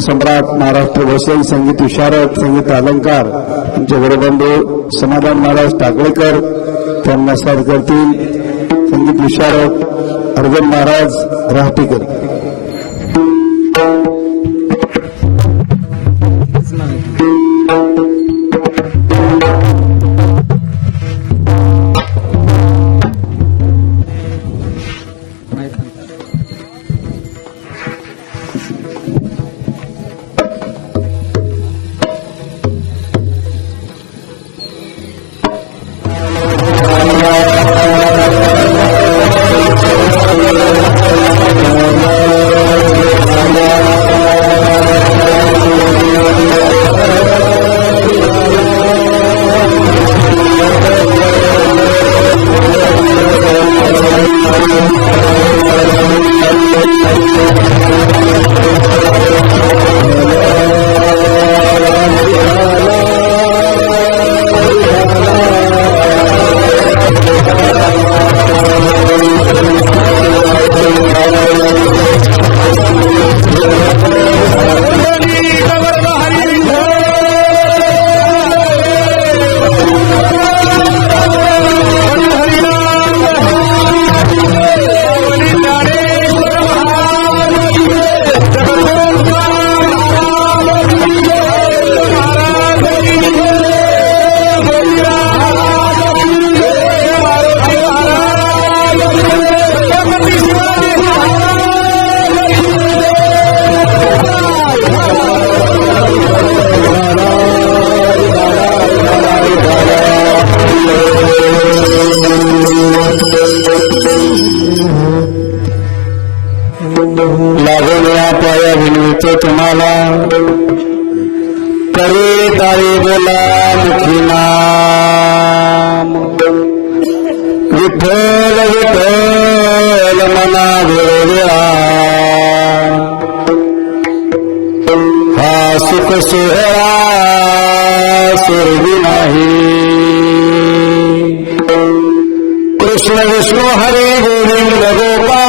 सम्राट महाराष्ट्र वसई संगीत विशारद संगीत अलंकार आमचे गुरुबंधू समाधान महाराज टाकळेकर त्यांना साथ करतील. संगीत विशारद अर्जुन महाराज राहटीकर. कृष्ण विष्णू हरी गोविंद गोपाळ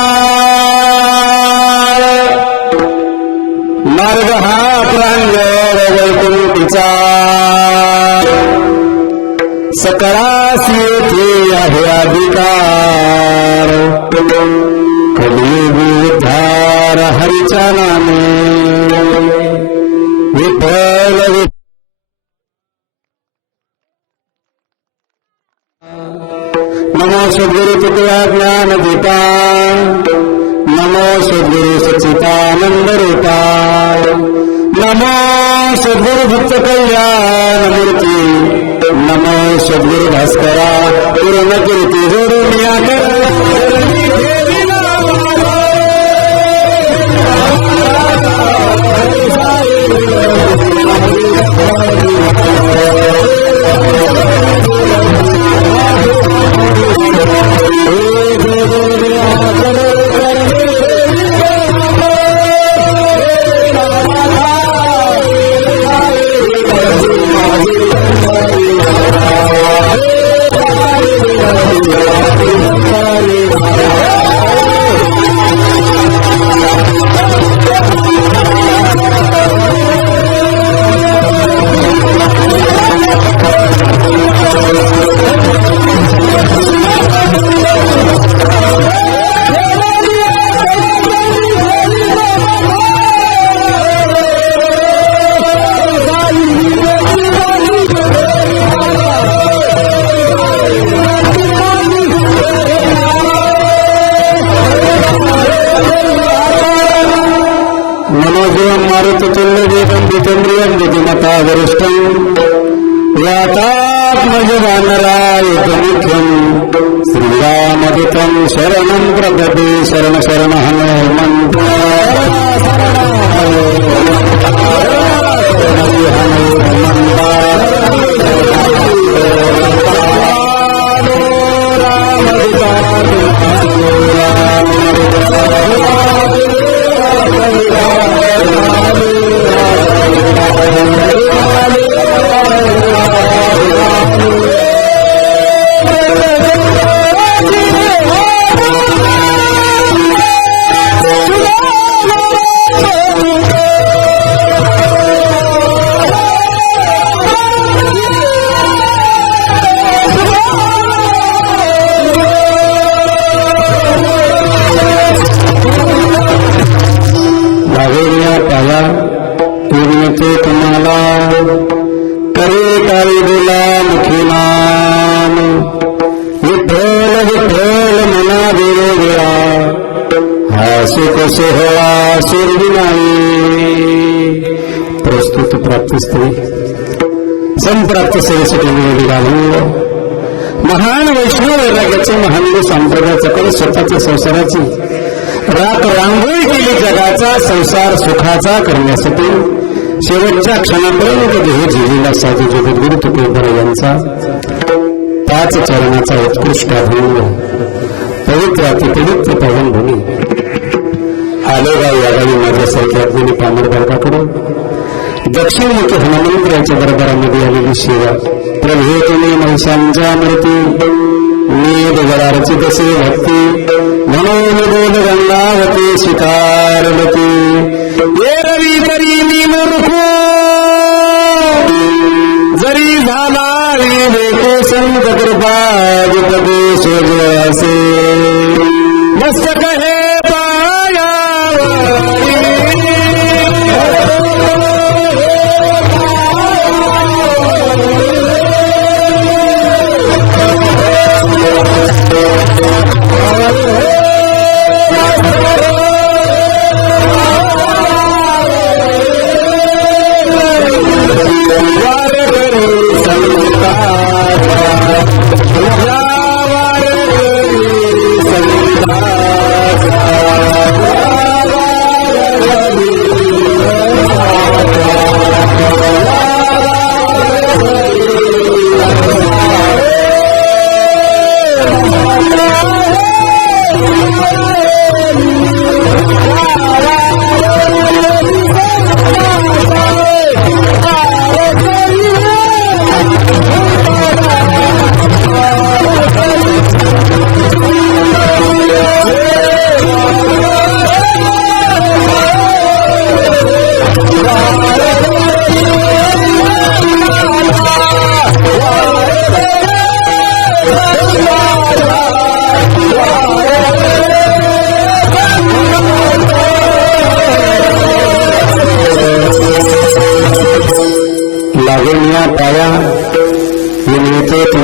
मार्ग हा प्रांजळ वैकुंठीचा सकळास येथे आहे अधिकार कलियुग उद्धार हरीच्या नामे विठ्ठल नमो सद्गुरु तुकया ज्ञान दीपा नमो सद्गुरु सच्चिदानंद रूपा नमो सद्गुरु भक्त कल्याण मूर्ती नमो सद्गुरु भास्करा पूर्ण कीर्ती जोडून या श्रीरामदूतं शरणं प्रपदे शरण शरण हनुमन्त प्रस्तुत प्राप्तिस्त्री संप्राप्त सेवेसाठी निघालो महान वैष्णव वैराग्याचे महान संप्रदायाचा करून स्वतःच्या संसाराची रात रांगोळी केली जगाचा संसार सुखाचा करण्यासाठी शेवटच्या क्षणापर्यंत देह जीवीला साधू जगद्गुरु तुकोबरा यांचा 5 चरणाचा उत्कृष्ट अभंग पवित्र अतिपवित्र पावनभूमी आलेगाव यागावी माझ्यासारख्या अग्नी पामर वर्गाकडून दक्षिणमुखी हनुमंतराच्या दरबारामध्ये आलेली सेवा प्रभू तुम्ही महिषांच्या मूर्ती नीद गडारचित से भक्ती म्हणून बोल गंगावती स्वीकारवती ये रवी तरी मी मूर्खो जरी झाला देखो संत कृपा प्रभू सोजवासे मस्तक हे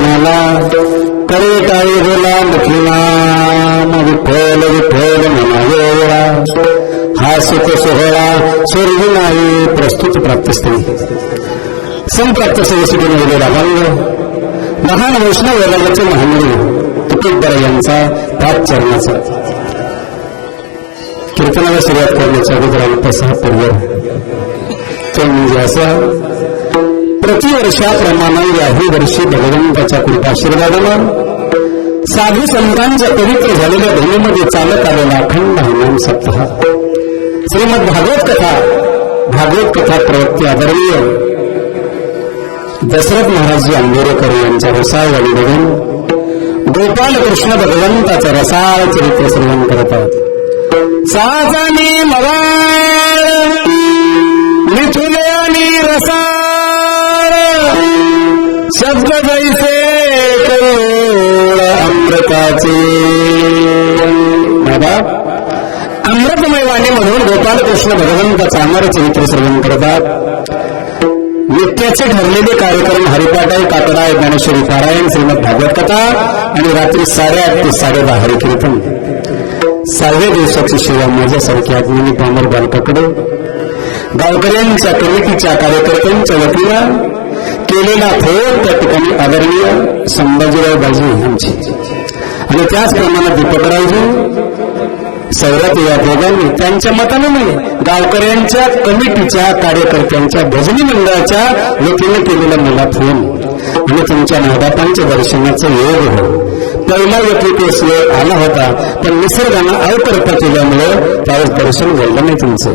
म्हणाला करे टाळी बोला मुखी नाम विठ्ठल विठ्ठल म्हणावेळा हा सुख सोहळा स्वर्गी नाही प्रस्तुत प्राप्तस्थळी संप्राप्त सदस्यकडून वगैरे अभंग महान वैष्णव वर्गाचे महामुनी तुकोबरा यांचा 5 चरणाचा कीर्तनाला सुरुवात करण्याच्या अगोदर अल्पसा पूर्व तो म्हणजे असा प्रतिवर्षाप्रमाणे याही वर्षी भगवंताच्या कृपाशीर्वादानं साधू संतांच्या पवित्र झालेल्या भूमीमध्ये चालत आलेला अखंड हनुमान सप्ताह श्रीमद भागवत कथा प्रवक्ते आदरणीय दशरथ महाराजजी आंबेडकर यांच्या रसाळवाडी बघून गोपाल कृष्ण भगवंताचा रसाळ चरित्र श्रवण करत आहोत. साजानी मवाळ मिथुने आणि रसाळ शब्द जैसे करोड अमृताचे बाबा अमृतमय वाणी म्हणून गोपाल कृष्ण भगवंताचा अमर चरित्र श्रवण करतात. नित्याचे ठरलेले कार्यक्रम हरिपाठाय काकडाय ज्ञानेश्वरी पारायण श्रीमद भागवत कथा आणि रात्री 8:30 ते 10:30 हरिकीर्तन 6व्या दिवसाची सेवा माझ्यासारख्या आत्मनी पामर बालकाकडे गावकऱ्यांच्या कमिटीच्या कार्यकर्त्यांच्या वतीनं केलेला फोन त्या ठिकाणी आदरणीय संभाजीराव बाजी यांची आणि त्याचप्रमाणे दीपकरावजी सौरभ या दोघांनी त्यांच्या मताने नाही गावकऱ्यांच्या कमिटीच्या कार्यकर्त्यांच्या भजनी मंडळाच्या वतीने केलेला मला फोन आणि तुमच्या मायबापांच्या दर्शनाचं योग हो. पहिला व्यक्तिकेस आला होता पण निसर्गानं अवकल्प केल्यामुळे त्यावेळेस दर्शन घडलं नाही तुमचं.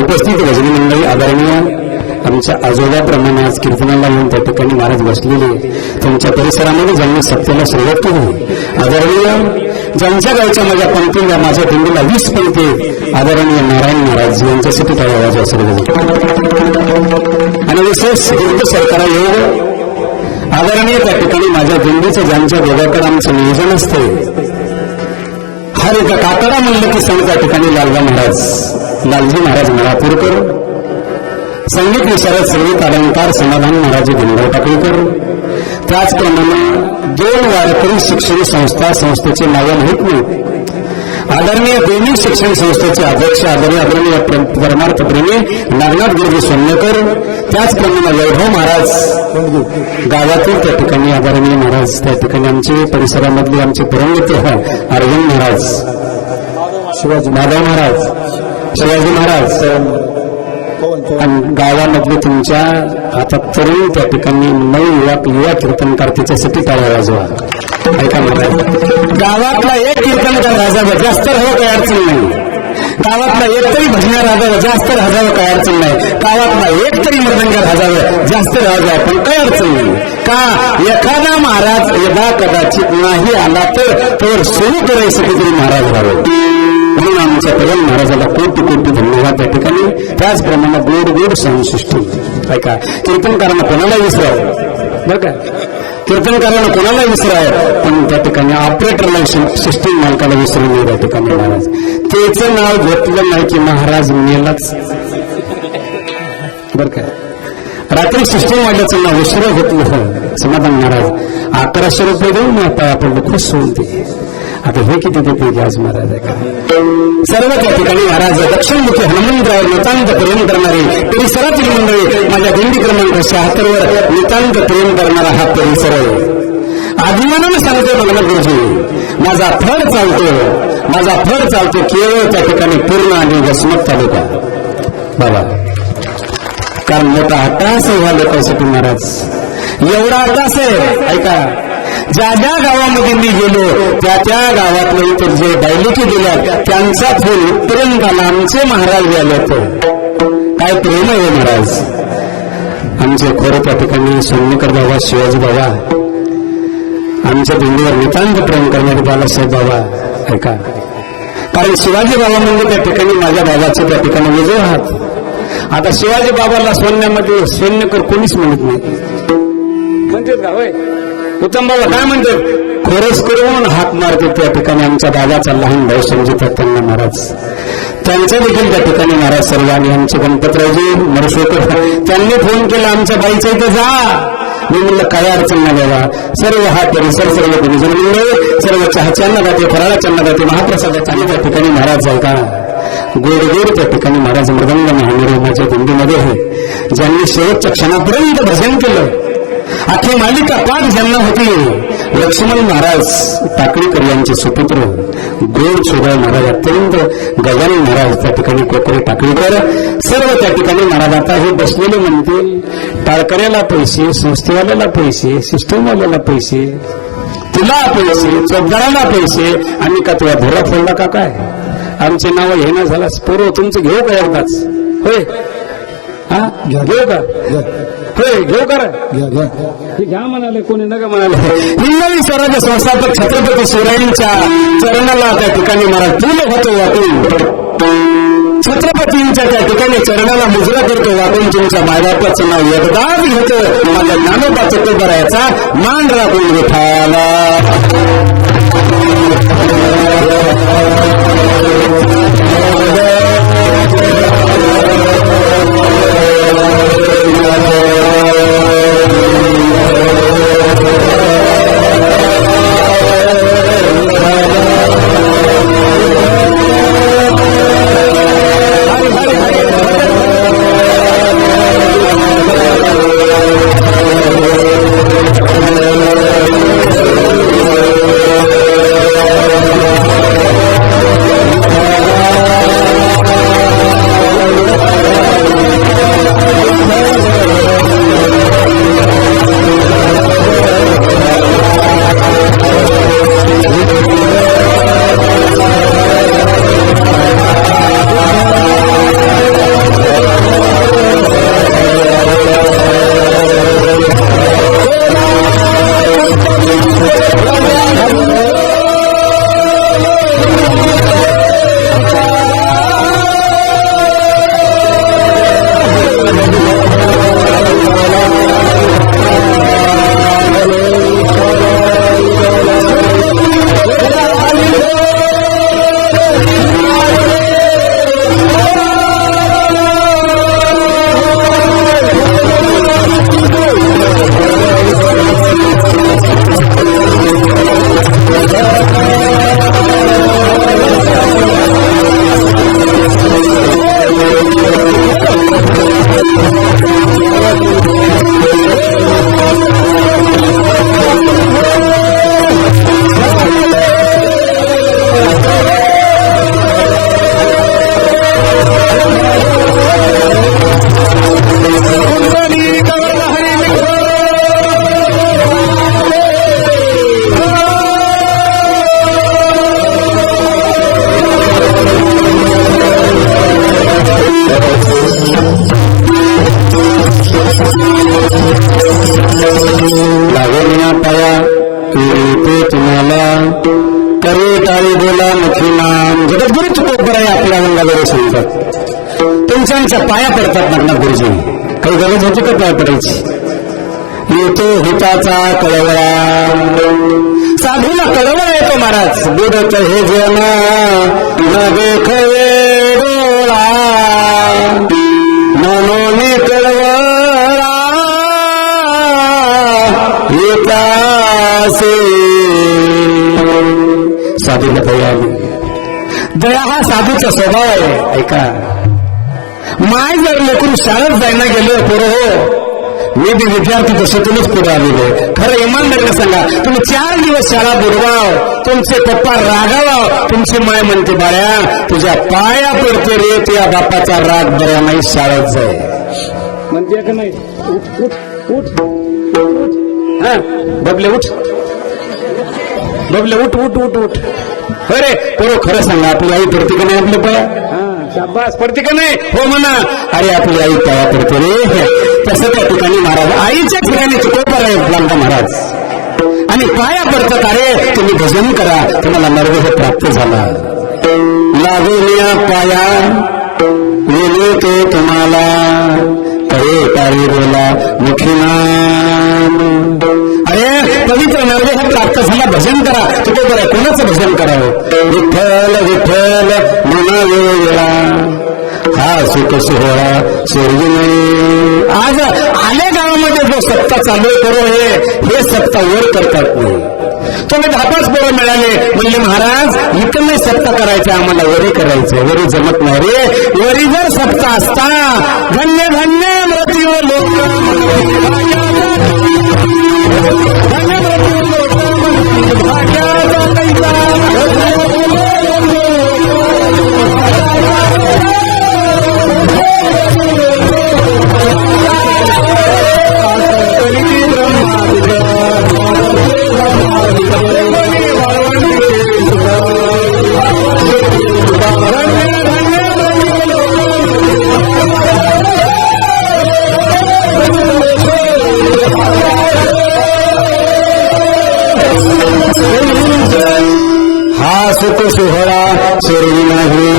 उपस्थित भजनी मंडळी आदरणीय आमच्या आजोबाप्रमाणे आज कीर्तनाला येऊन त्या ठिकाणी महाराज बसलेले तुमच्या परिसरामध्ये ज्यांनी सत्याला सुरुवात केली आदरणीय ज्यांच्या गावच्या माझ्या पंक्तीला माझ्या दिंडीला 20 पंक्ती आदरणीय नारायण महाराज यांच्यासाठी काही आवाज असेल आणि विशेष हिंदू सरकार योग आदरणीय त्या ठिकाणी माझ्या दिंडीचं ज्यांच्या दोघांकडे आमचं नियोजन असते हर एका काकडा म्हणलं की सण त्या ठिकाणी लालजी महाराज मरापूरकर संगीत विशारद संगीत अलंकार समाधान महाराजी भिंगराव टाकळीकर त्याचप्रमाणे 2 वारकरी शिक्षण संस्थेचे नावं माहीत नाही आदरणीय दैनिक शिक्षण संस्थेचे अध्यक्ष आदरणीय परमार्थ प्रेमी नागनाथ गुरुजी सोन्नेकर त्याचप्रमाणे वैभव महाराज गावातील त्या ठिकाणी आदरणीय महाराज त्या ठिकाणी आमचे परिसरामधले आमचे परमगती अरविंद महाराज शिवाजी महाराज आणि गावामधले तुमच्या आता तरुण त्या ठिकाणी 9 युवा कीर्तनकार त्याच्यासाठी टाळ्या वाजवा. ऐका महाराज गावातला एक कीर्तनकार राजावा जास्त राहावं काही अडचण नाही गावातला एक तरी भजनार राजावं जास्त राहावं काही अडचण नाही गावातला एक तरी मृदंगार राजावं जास्त राहावं पण काही अडचण नाही का एखादा महाराज यदा कदाचित नाही आला तर सुरू करायचं तरी महाराज राहावं म्हणून आमच्या परम महाराजाला कोटी धन्यवाद त्या ठिकाणी. त्याचप्रमाणे गोड संशिष्टी ऐका कीर्तनकारांना कोणाला विसरावं बरं का कीर्तनकारांना कोणाला विसरावं पण त्या ठिकाणी ऑपरेटरला सिस्टीम मालकाला विसरू नये त्या ठिकाणी महाराज त्याचं नाव घेतलं नाही की महाराज मेलाच बरं का. रात्री सिस्टीम वाल्याचं नाव विसरू घेतलं समाधान महाराज 1100 रुपये देऊन आपण खुश होऊन ते आता हे किती देते आज महाराज आहे का सर्व त्या ठिकाणी महाराज दक्षिणमुखी हनुमंतरावर नितांत प्रेम करणारी परिसरातील मंडळी माझ्या दिंडी क्रमांक 76 वर नितांत प्रेम करणारा हा परिसर आदिमानानं सांगतो बघा गुरुजी माझा फड चालतो केवळ त्या ठिकाणी पूर्ण आणि वसमत तालुका बाबा कारण मोठा हट्टास ह्या लोकांसाठी महाराज एवढा हट्टास आहे ऐका ज्या गावामध्ये मी गेलो त्या गावातले इतर जे डायलिटी गेल्या त्यांचा फोन इथपर्यंत आला आमचे महाराज गेले काय प्रेम आहे महाराज आमचे खोरं त्या ठिकाणी सोन्नेकर बाबा शिवाजी बाबा आमच्या दिंडीवर नितांत प्रेम करणारे बालासाहेब बाबा ऐका कारण शिवाजी बाबा म्हणजे त्या ठिकाणी माझ्या बाबाचे त्या ठिकाणी विजय आहात आता शिवाजी बाबाला सोन्यामध्ये सोन्नेकर कोणीच म्हणत नाही म्हणतात का होय उत्तम बाबा काय म्हणतात खोरस करून हाक मारते त्या ठिकाणी आमच्या दादाचा लहान भाऊ समजतात त्यांना महाराज त्यांच्या देखील त्या ठिकाणी महाराज सर्वांनी आमचे गणपतरावजी मरशोकर त्यांनी फोन केला आमच्या बाईच्या इथे जा मी म्हणलं काय अडचण नाही बाबा, सर्व हा परिसर सर्व गुरुजन मंडळ सर्व चहाच्या अन्नदाते फराळाच्या अन्नदाते महाप्रसादाच्या आणि त्या ठिकाणी महाराज जाऊ का गोड गोड त्या ठिकाणी महाराज मृदंग महानिरोमाच्या दिंडीमध्ये आहे. ज्यांनी शेवटच्या क्षणापर्यंत भजन केलं, अख्खी मालिका पाठ ज्यांना होती, लक्ष्मण महाराज टाकळीकर यांचे सुपुत्र गोड स्वभाव महाराज, अत्यंत गजानन महाराज त्या ठिकाणी कोकरे टाकळीकर सर्व त्या ठिकाणी महाराज. आता हे बसलेले म्हणतील टाळकऱ्याला पैसे, संस्थेवाल्याला पैसे, सिस्टमवाल्याला पैसे, तुला पैसे, चौकदाराला पैसे, आणि का तुला धोरा फोडला का काय, आमचे नाव हे ना झाला पोरं तुमचं घेऊ का एकदाच, होय हा घेऊ का, होय घेऊ करा घ्या म्हणाले, कोणी नका म्हणाले. हिंदवी स्वराज्य संस्थापक छत्रपती शिवरायांच्या चरणाला त्या ठिकाणी महाराज पूर्ण होतो वाटून, छत्रपतींच्या त्या ठिकाणी चरणाला मुजरा करतो वाटून, तुमच्या मायबापाचं नाव एकदाच घेतं, माझ्या ज्ञानोबाचं तो करायचा मान राखून विठाला. त्यांच्या पाया पडतात म्हटलं गुरुजी, काही गरज होती का पाया पडायची. येतो हिताचा कळवळा, साधूला कळवळा येतो महाराज, बुडत हे जन न देखवे डोळा, मनोनी कळवळा येतासे. साधूला दया, दया हा साधूचा स्वभाव आहे. ऐका, माय जर लेकरून शाळेत जायला गेलो पोरं हो, मी बी विद्यार्थी तसं तुम्हीच पुढे आलेलो. खरं इमानदारीने सांगा, तुम्ही 4 दिवस शाळा बुडवाव, तुमचे पप्पा रागावाव, तुमची माय म्हणते बाळ्या तुझ्या पाया पडते रे, तुझ्या बापाचा राग बऱ्या नाही, शाळेत जाय म्हणते का नाही. उठ उठ उठ, हा बबले उठ, बबले उठ उठ उठ उठ. अरे पोरं खरं सांगा, आपली आई पडते का नाही आपल्या पाया, शाबास पडते का नाही, हो म्हणा. अरे आपली आई पाया पडते रे, तसं त्या ठिकाणी महाराज आईच्या ठिकाणी तुकोपर आहे लांबा महाराज, आणि पाया पडतात. अरे तुम्ही भजन करा, तुम्हाला मार्ग हे प्राप्त झाला. लागून पाया गेले ते तुम्हाला, करे तारी बोला मुखी नाम. अरे पवित्र मार्ग हे प्राप्त झाला, भजन करा. तुकोपर आहे, कोणाचं भजन करावं. विठ्ठल विठ्ठल मना वेळा, हा सुख सोहळा सोडू नये. आज आले गावामध्ये जो सत्ता चालू करू हे सत्ता वर करतात नाही. तुम्ही 10-5 पोरं मिळाले म्हणले महाराज इथं नाही सत्ता करायचं आम्हाला वरी करायचं. वरी जमत नाही रे. वरी जर सत्ता असता धन्य धन्य मृत्यू लोक सुख सोहळा स्वर्गी नाही.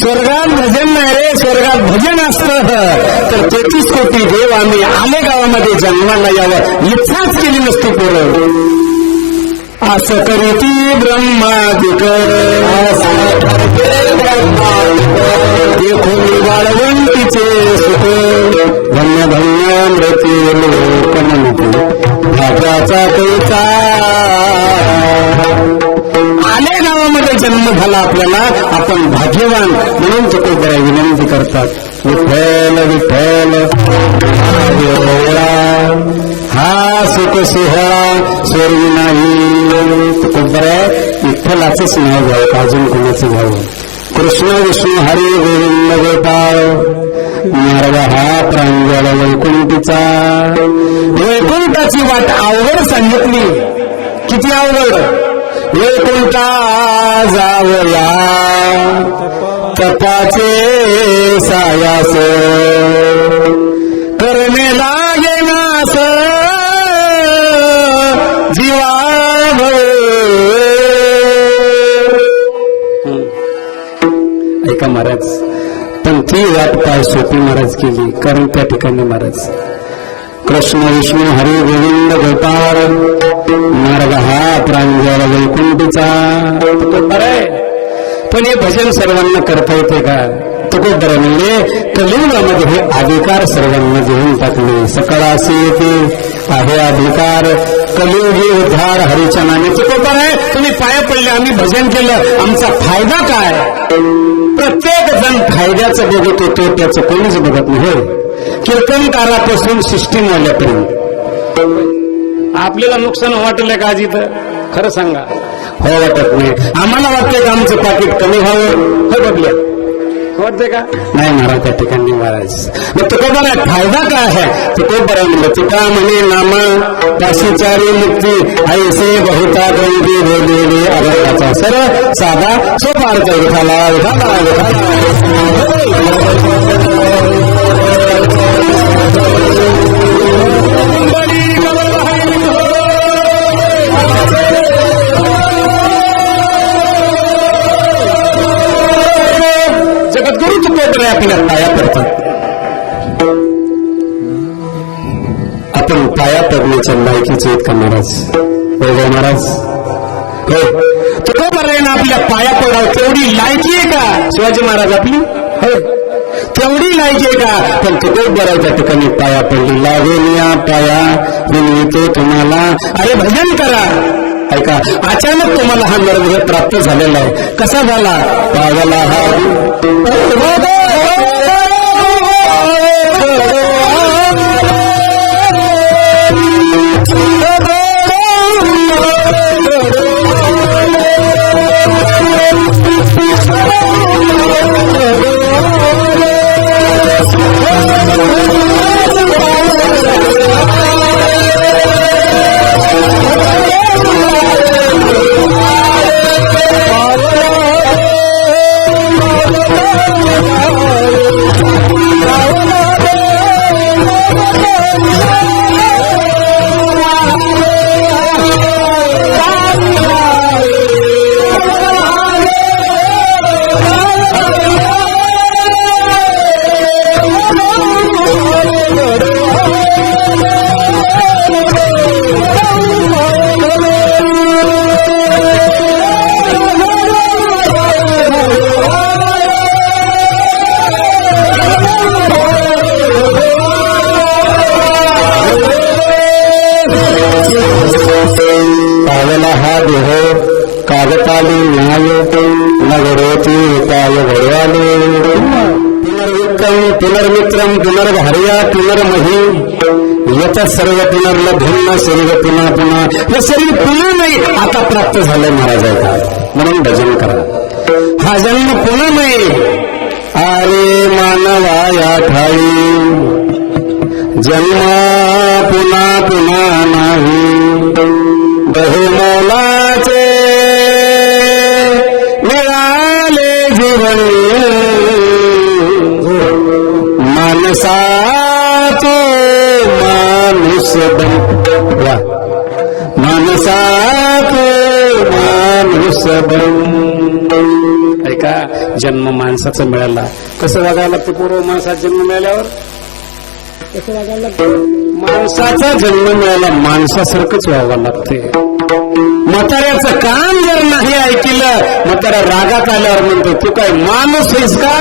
स्वर्गात भजन नाही रे. स्वर्गात भजन असतं तर 33 कोटी देव आम्ही आले गावामध्ये जन्माला यावं इच्छाच केली नसती पोरं. असं करीती ब्रह्मादिक देखून वाळवंतीचे सुख धन्य धन्य मृत्यू लोकमंती भाग्याचा तेचा आले गावामध्ये जन्म झाला आपल्याला आपण भाग्यवान म्हणून तुकोबराय विनंती करतात. विठ्ठल विठ्ठल हा सुख सोहळा स्वर्गी नाही. तुकोबराय विठ्ठलाचंच नाव घ्यावं अजून कोणाचं घ्यावं. कृष्ण विष्णू हरी गोविंद गोपाळ मार्ग हा प्रांजळ वैकुंठीचा. वैकुंठाची वाट अवघड सांगितली. किती अवघड. वैकुंठा जावया तपाचे सायास करणे लागेनास जीवा. ऐका महाराज पण ती वाट पाय सोपी महाराज केली. कारण त्या ठिकाणी महाराज कृष्ण विष्णू हरी गोविंद गोपाळ मार्ग हा प्रांजळ वैकुंठीचा. तुकोबराय पण हे भजन सर्वांना करता येते का. तुकोबराय म्हणजे कलियुगामध्ये हे अधिकार सर्वांना देऊन टाकले. सकाळाशी येते आहे अधिकार कलियुगी उद्धार हरीच्या नामे. तुकोबराय तुम्ही पाया पडले आम्ही भजन केलं आमचा फायदा काय. प्रत्येक जण फायद्याचं बघत होतो त्याचं कोणीच बघत नाही. कीर्तनकारापासून सिस्टीमवाल्यापर्यंत आपल्याला नुकसान वाटलं का आजी तर खरं सांगा. हो वाटत नाही. आम्हाला वाटतंय का आमचं पाकिट कमी व्हावं. हो बघल्या वाटतंय का नाही महाराज त्या ठिकाणी महाराज. मग तुकोबराय फायदा काय आहे. तुकोबराय म्हणलं तुका म्हणे नामा दाशीचारी मुक्ती ऐसे बहुता गंगी बोललेले अभंगाचा सरळ साधा सोपा अर्थ विठाला विठाला जगद्गुरु तुकोबराय आपल्या पाया पडतात. आपण पाया पडण्याच्या लायकीचे आहेत का महाराज. बरोबर महाराज. हो तुकोबरायनं आपल्या पाया पडावं तेवढी लायकी आहे का शिवाजी महाराज आपली. हो तेवढी लायकी आहे का. पण तुकोबरायच्या ठिकाणी पाया पडली. लागेल या पाया विनवितो तुम्हाला. अरे भजन करा. ऐका अचानक तुम्हाला हा नरदेह प्राप्त झालेला आहे. कसा झाला. पावला हा हा देह कागताली न्याय नगरोती काय घडवाले पुनर्विक्रम पुनर्मित्रम पुनर्भार्या पुनर्मही येत सर्व पुनर्लभ्यम शरीर पुन्हा पुन्हा हे शरीर पुन्हा नाही आता प्राप्त झालंय महाराज का म्हणून भजन करा हा जन्म पुन्हा नाही आरे मानवा या ठाई जन्म पुन्हा पुन्हा नाही बहुमोलाचे मिळाले जीवन मानसाचे माणूस बन मानसाचे माणूस बन ऐका जन्म माणसाचा मिळाला कसं वागायला लागतं पूर्व माणसाचा जन्म मिळाल्यावर कसं वागायला लागतं माणसाचा जन्म मिळाला माणसासारखंच व्हावं लागते म्हाताऱ्याचं काम जर नाही ऐकलं म्हाताऱ्या रागात आल्यावर म्हणतो तू काय माणूस आहेस का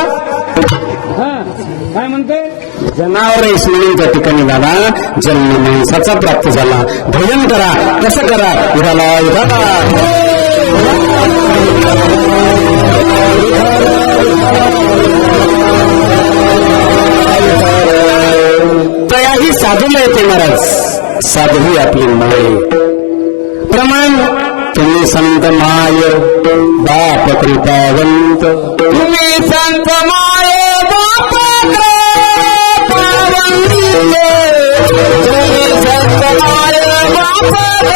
काय म्हणते जनावर आहेस म्हणून त्या ठिकाणी झाला जन्म माणसाचा प्राप्त झाला भजन करा कसं करा उडाला तयाही साधूला येते महाराज साधू आपली माय प्रमाण तुम्ही संत माय बाप कृपावंत तुम्ही संत माय बाप कृपावंत तुम्ही संत माय बाप कृपावंत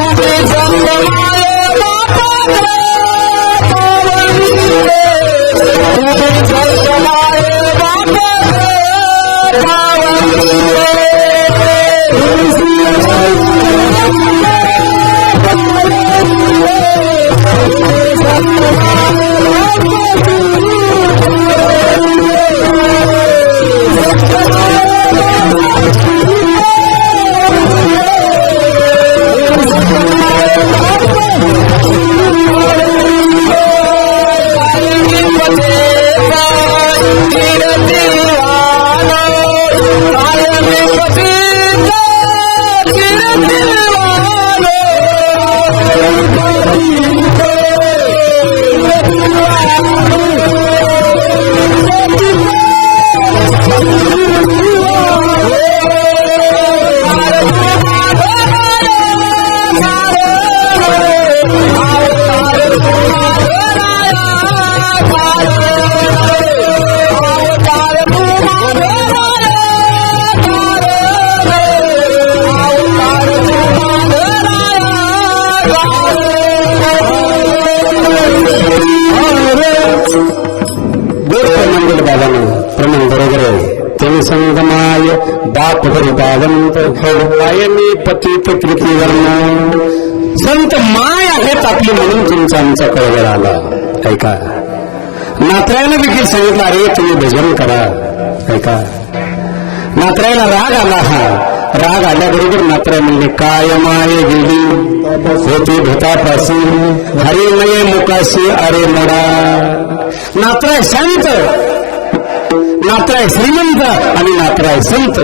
तुम्ही संत माय बाप कृपावंत तुम्ही संत माय बाप बाप कृपावंत मी पतित कृतीवर्ण संत माय आहेत आपली म्हणून तुमचा आमचा कळवळ आला ऐका नात्रायला देखील सांगितलं अरे तुम्ही भजन करा ऐका नात्रायला राग आला हा राग आल्याबरोबर नात्राय म्हणले काय माय गेली होती भूतापासून हरिमय मुकाशी अरे मोडा नात्राय शांत नात्राय श्रीमंत आणि नात्राय संत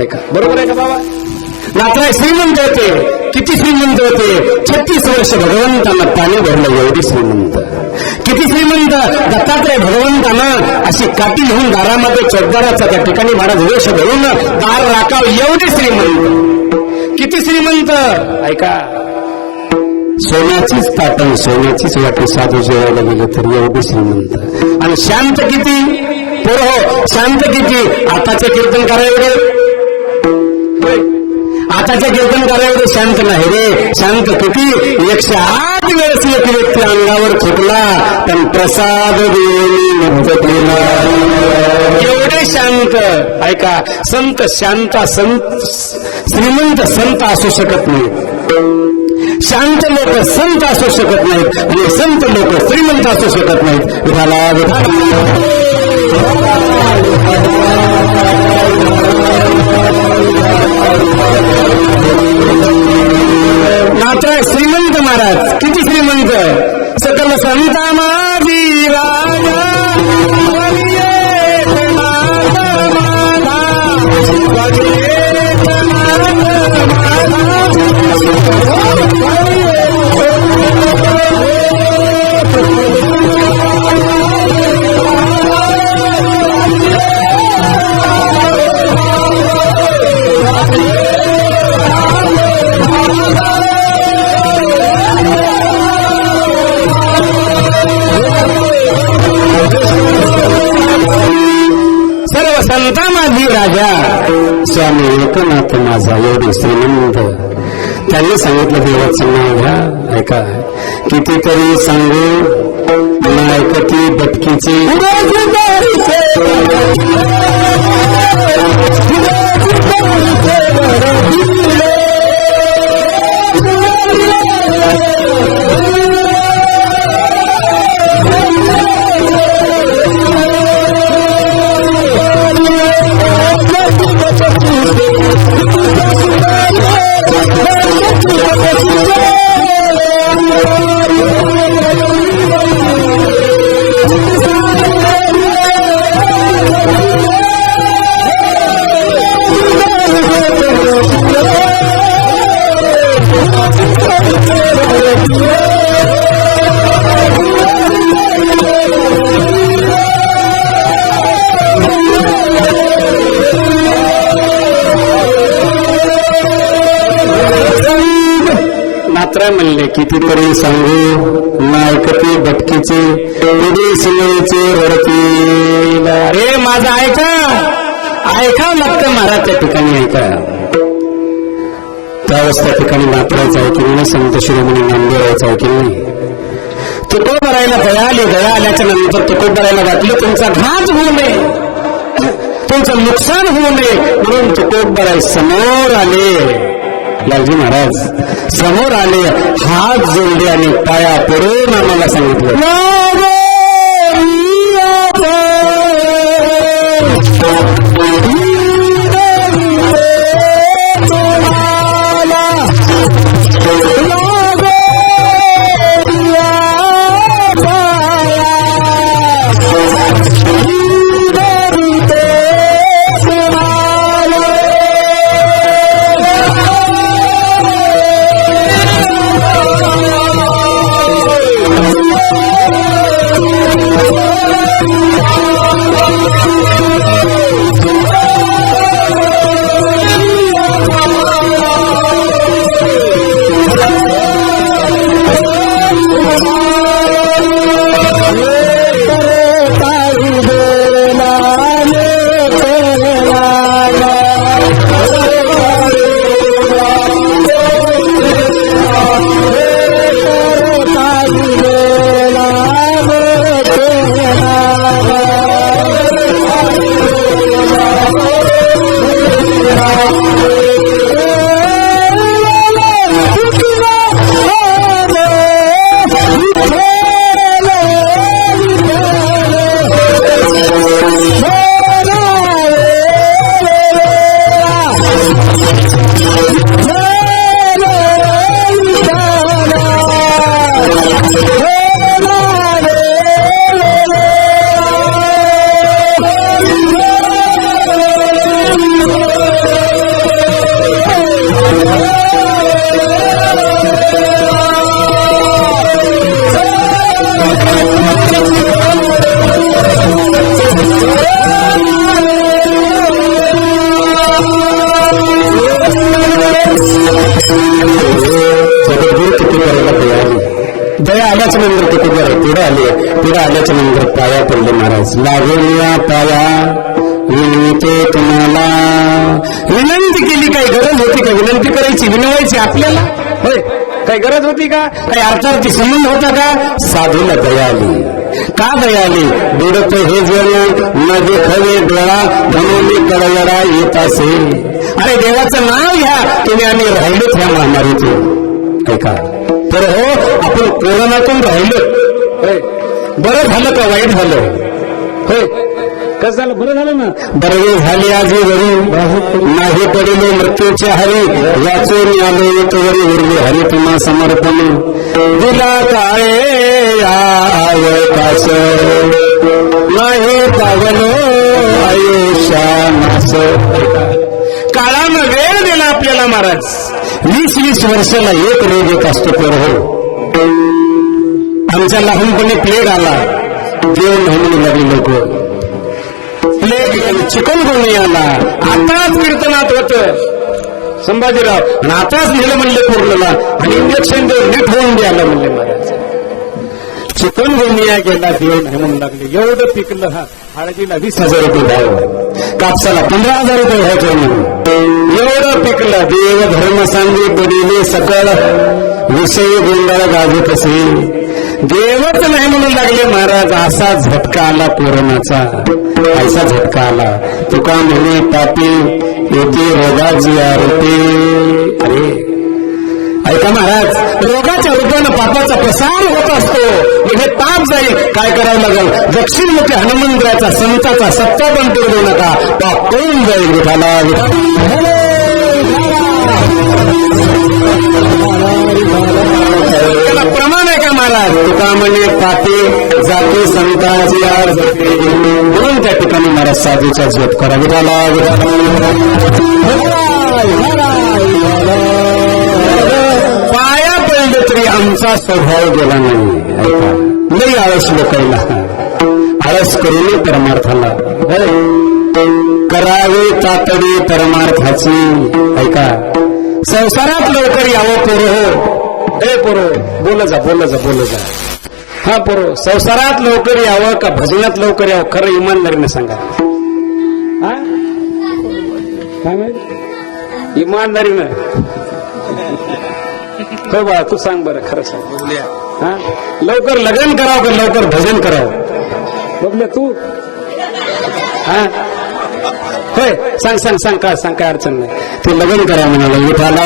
ऐका बरोबर आहे का बाबा नात्राय श्रीमंत होते किती श्रीमंत होते 36 वर्ष भगवंतांना पाणी भरलं एवढी श्रीमंत किती श्रीमंत दत्तात्रय भगवंतांना अशी काठी घेऊन दारामध्ये चौदाराचा त्या ठिकाणी महाराज वेश धरून दार राखाव एवढी श्रीमंत किती श्रीमंत ऐका सोन्याचीच ताटण सोन्याचीच वाटी साधू जेवायला गेले तर एवढी श्रीमंत आणि शांत किती पोरं शांत किती आताचे कीर्तन करायला आताच्या कीर्तन करायला शांत नाही रे शांत किती 108 वेळेस एक व्यक्ती अंगावर फुटला पण प्रसाद देऊन मुक्त केला एवढे शांत ऐका संत शांत संत श्रीमंत संत असू शकत नाही शांत लोक संत असू शकत नाहीत आणि संत लोक श्रीमंत असू शकत नाहीत विठाला नात्राय श्रीमंत महाराज किती श्रीमंत सकल संता माझी राजा माझा एवढी श्रीमंत. त्यांनी सांगितलं देवाचं नाव घ्या. ऐका, कितीतरी सांगू न ऐकती भटकीची. म्हणले कितीतरी सांगू न ऐकती भटकीचे उडी सिनेचे वरती. अरे माझा ऐका, ऐका नक्क महाराज त्या ठिकाणी ऐका. त्यावेळेस त्या ठिकाणी नातरायचं आहे की नाही, संत शिरोमणी नामदेवायचं आहे की नाही. तुकोबरायला दया आली. दया आल्याच्या नंतर तुकोबरायला वाटलं तुमचा घात होऊ नये, तुमचं नुकसान होऊ नये, म्हणून तुकोबराय समोर आले. लालजी महाराज समोर आले, हात जोडले आणि पाया पडून आम्हाला सांगितलं, पुढे आल्याच्या नंतर पाया पडले महाराज. लागून या पाया विनंती तुम्हाला. विनंती केली, काही गरज होती का विनंती करायची, विनवायची आपल्याला? होय, काही गरज होती का? काही अर्थार्थी संबंध होता का? साधूला दया आली. का दया आली? बुडत हे जण न देखावे डोळा म्हणून कडवडा येत असे. अरे देवाचं नाव घ्या तुम्ही, आम्ही राहिलोच ह्या महामारीतून. ऐका तर हो, आपण कोरोनातून राहिलो. बरं झालं का वाईट झालं? होय, कसं झालं? बरं झालं ना. बरे झाले आजी वरी नाही पडले मृत्यूच्या हरी, वाचून आलो येतोवरी उरले हरी तुम्हा समर्पण. दिला काळे आयकास नाही पावलो आयुष्या नास. काळानं वेळ दिला आपल्याला महाराज. 20-20 वर्षाला एक रोग येत असतो. पर हो, आमच्या लहानपणी प्लेग आला, जेवण म्हणून लागली लोक. प्लेग चिकनगुनिया आला, आताच कीर्तनात होत संभाजीराव, आणि आताच नेलं म्हणले पूर्णला, आणि इंजेक्शन देऊन नीट होऊन द्यायला म्हणले महाराज. चिकनगुनिया गेला देव नाही म्हणून लागले. एवढं पिकलं हा हळदीला 20,000 रुपये भाव, कापसाला 15,000 रुपये व्हायचे म्हणून एवढं पिकलं. देव धर्म सांगी बडिले सकळ विषयी गोंधळ गाजे कसे. देवच नाही म्हणून लागले महाराज. असा झटका आला कोरोनाचा, असा झटका आला. तुका म्हणे पापी येते रोगाची आरोपी. अरे ऐका महाराज, रोगाच्या रूपानं पापाचा प्रसार होत असतो. हे ताप जाईल, काय करावं लागेल. दक्षिणमुखी हनुमंदिराचा संताचा सत्ता पण तोडू नका, पाप पळून जाईल. विठाला प्रमाण आहे का महाराज. तुका म्हणे पापी जाते संताची आड जाते, म्हणून त्या ठिकाणी महाराज साधूचा जप करा. विठाला तरी आमचा स्वभाव गेला नाही. लई आळस लोकायला, आळस करून परमार्थाला करावी तातडी परमार्थाची. ऐका, संसारात लवकर यावं पोरं. हो हे पोरं, बोल जा. हा पोरं, संसारात लवकर यावं का भजनात लवकर यावं, खरं इमानदारीने सांगा. हा काय माहित, इमानदारीनं हो बा, तू सांग बरं, खरं सांग. हा लवकर लग्न करावं का लवकर भजन करावं. बघले तू. हा होय, सांग काय अडचण नाही. ते लग्न करा म्हणाला. विठाला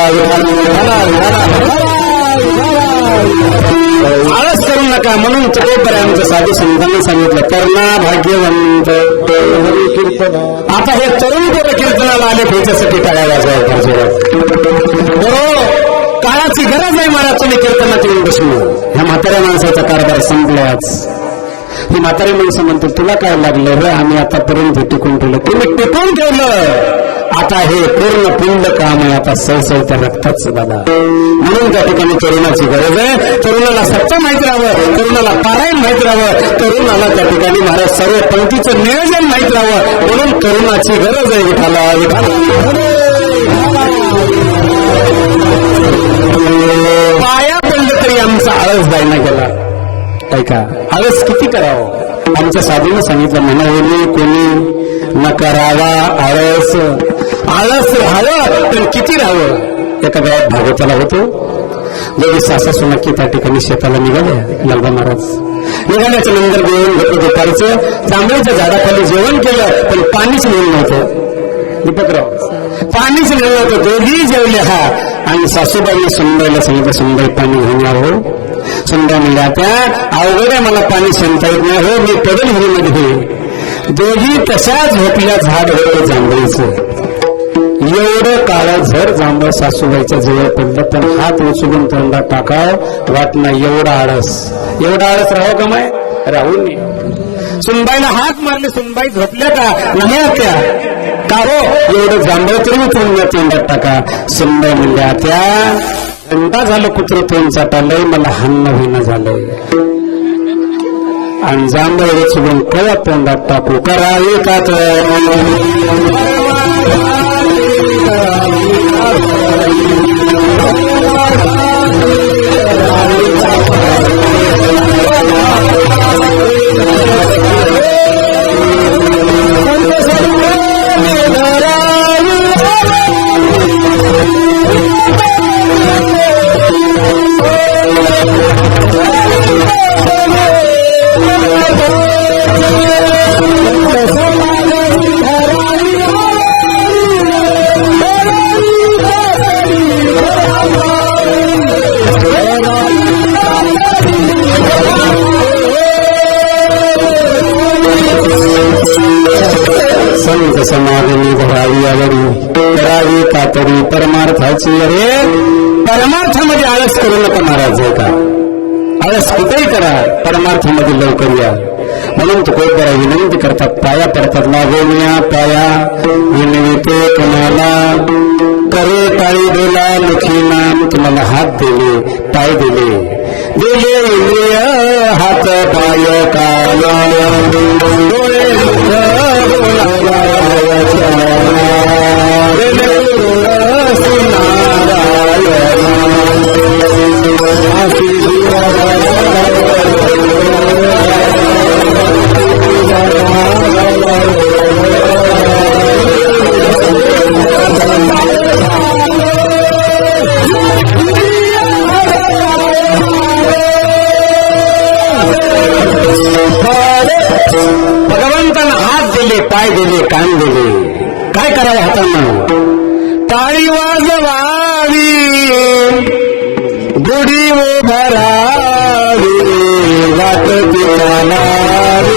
आळस करू नका म्हणून चकोबर आमचं साधू संतांनी सांगितलं. तरुणा भाग्यवंत कीर्तन. आता हे तरुण पोरं कीर्तनाला आले त्याच्यासाठी टाळ्या वाजवायच्या. काळाची गरज आहे महाराज. तुम्ही कीर्तनात येऊन बसलो. ह्या म्हाताऱ्या माणसाचा कारभार संपलाच. ही म्हातारी माणसं म्हणते तुला काय लागलं रे, आम्ही आतापर्यंत टिकून ठेवलं. तुम्ही टिकून ठेवलं, आता हे पूर्ण पिंड काम आहे. आता सळसळत्या रक्ताच दादा. म्हणून त्या ठिकाणी तरुणाची गरज आहे. तरुणाला सत्य माहिती राहावं, तरुणाला पारायण माहिती राहावं, तरुणाला त्या ठिकाणी महाराज सर्व पंक्तीचं नियोजन माहिती राहावं. म्हणून तरुणाची गरज आहे. विठाला पाया पडलं तरी आमचा आळस जायना गेला. ऐका, आळस किती करावं. आमच्या साधूने सांगितलं, मनावरली कोणी न करावा आळस. आळस राहावं पण किती राहावं. एका वेळात भागवताला होतो. जेवढी सासा सुनक्की त्या ठिकाणी शेताला निघाल्या. लालबा महाराज निघाल्याच्या नंतर जेवण घेतलं. दुपारचं जांभळीच्या झाडाखाली जेवण केलं, पण पाणीच मिळून नव्हतं. दीपकराव, पाणीच मिळून नव्हतं. दोघी जेवले. हा आणि सासूबाईने सुनबाईला सांगितलं, सुनबाई पाणी घेऊन यावं. सुनबाई म्हणल्या, त्या अवघड आहे, मला पाणी सांगता येत नाही. हो मी पडेल हिरीमध्ये. दोघी तशाच झोपल्या. झाड होतं जांभळीचं. एवढं काळं झर जांभळ सासूबाईच्या जवळ पडलं, पण हात उचलून तोंडात टाकाव वाट नाही. एवढा आळस राहावं का माय, राहून नाही. सुनबाईला हात मारले. सुनबाई झोपल्या का नाही त्या का हो, एवढं जांभळ तरी उचलून तोंडात टाका. सुनबाई म्हणल्या, त्या घंटा झालं कुत्र तोंड चाटालंय, मला हन्न होईना झालंय. आणि जांभळ उचलून कवा तोंडात टाकू, करावे का समागमी धरावी आवडी करावी कातडी परमार्थाची. अरे परमार्थामध्ये आळस करू नका महाराज. का आळस कुठेही करा, परमार्थामध्ये लवकर या. म्हणून तुकोबरा विनंती करतात, पाया पडतात. मागोनिया पाया विनविते कोणाला, करे टाळी दिला मुखी नाम. तुम्हाला हात दिले, पाय दिले, इंद्रिय हात पाय काला डोळे टाळी वाजवावी गुढी उभारावी वाट पितानावी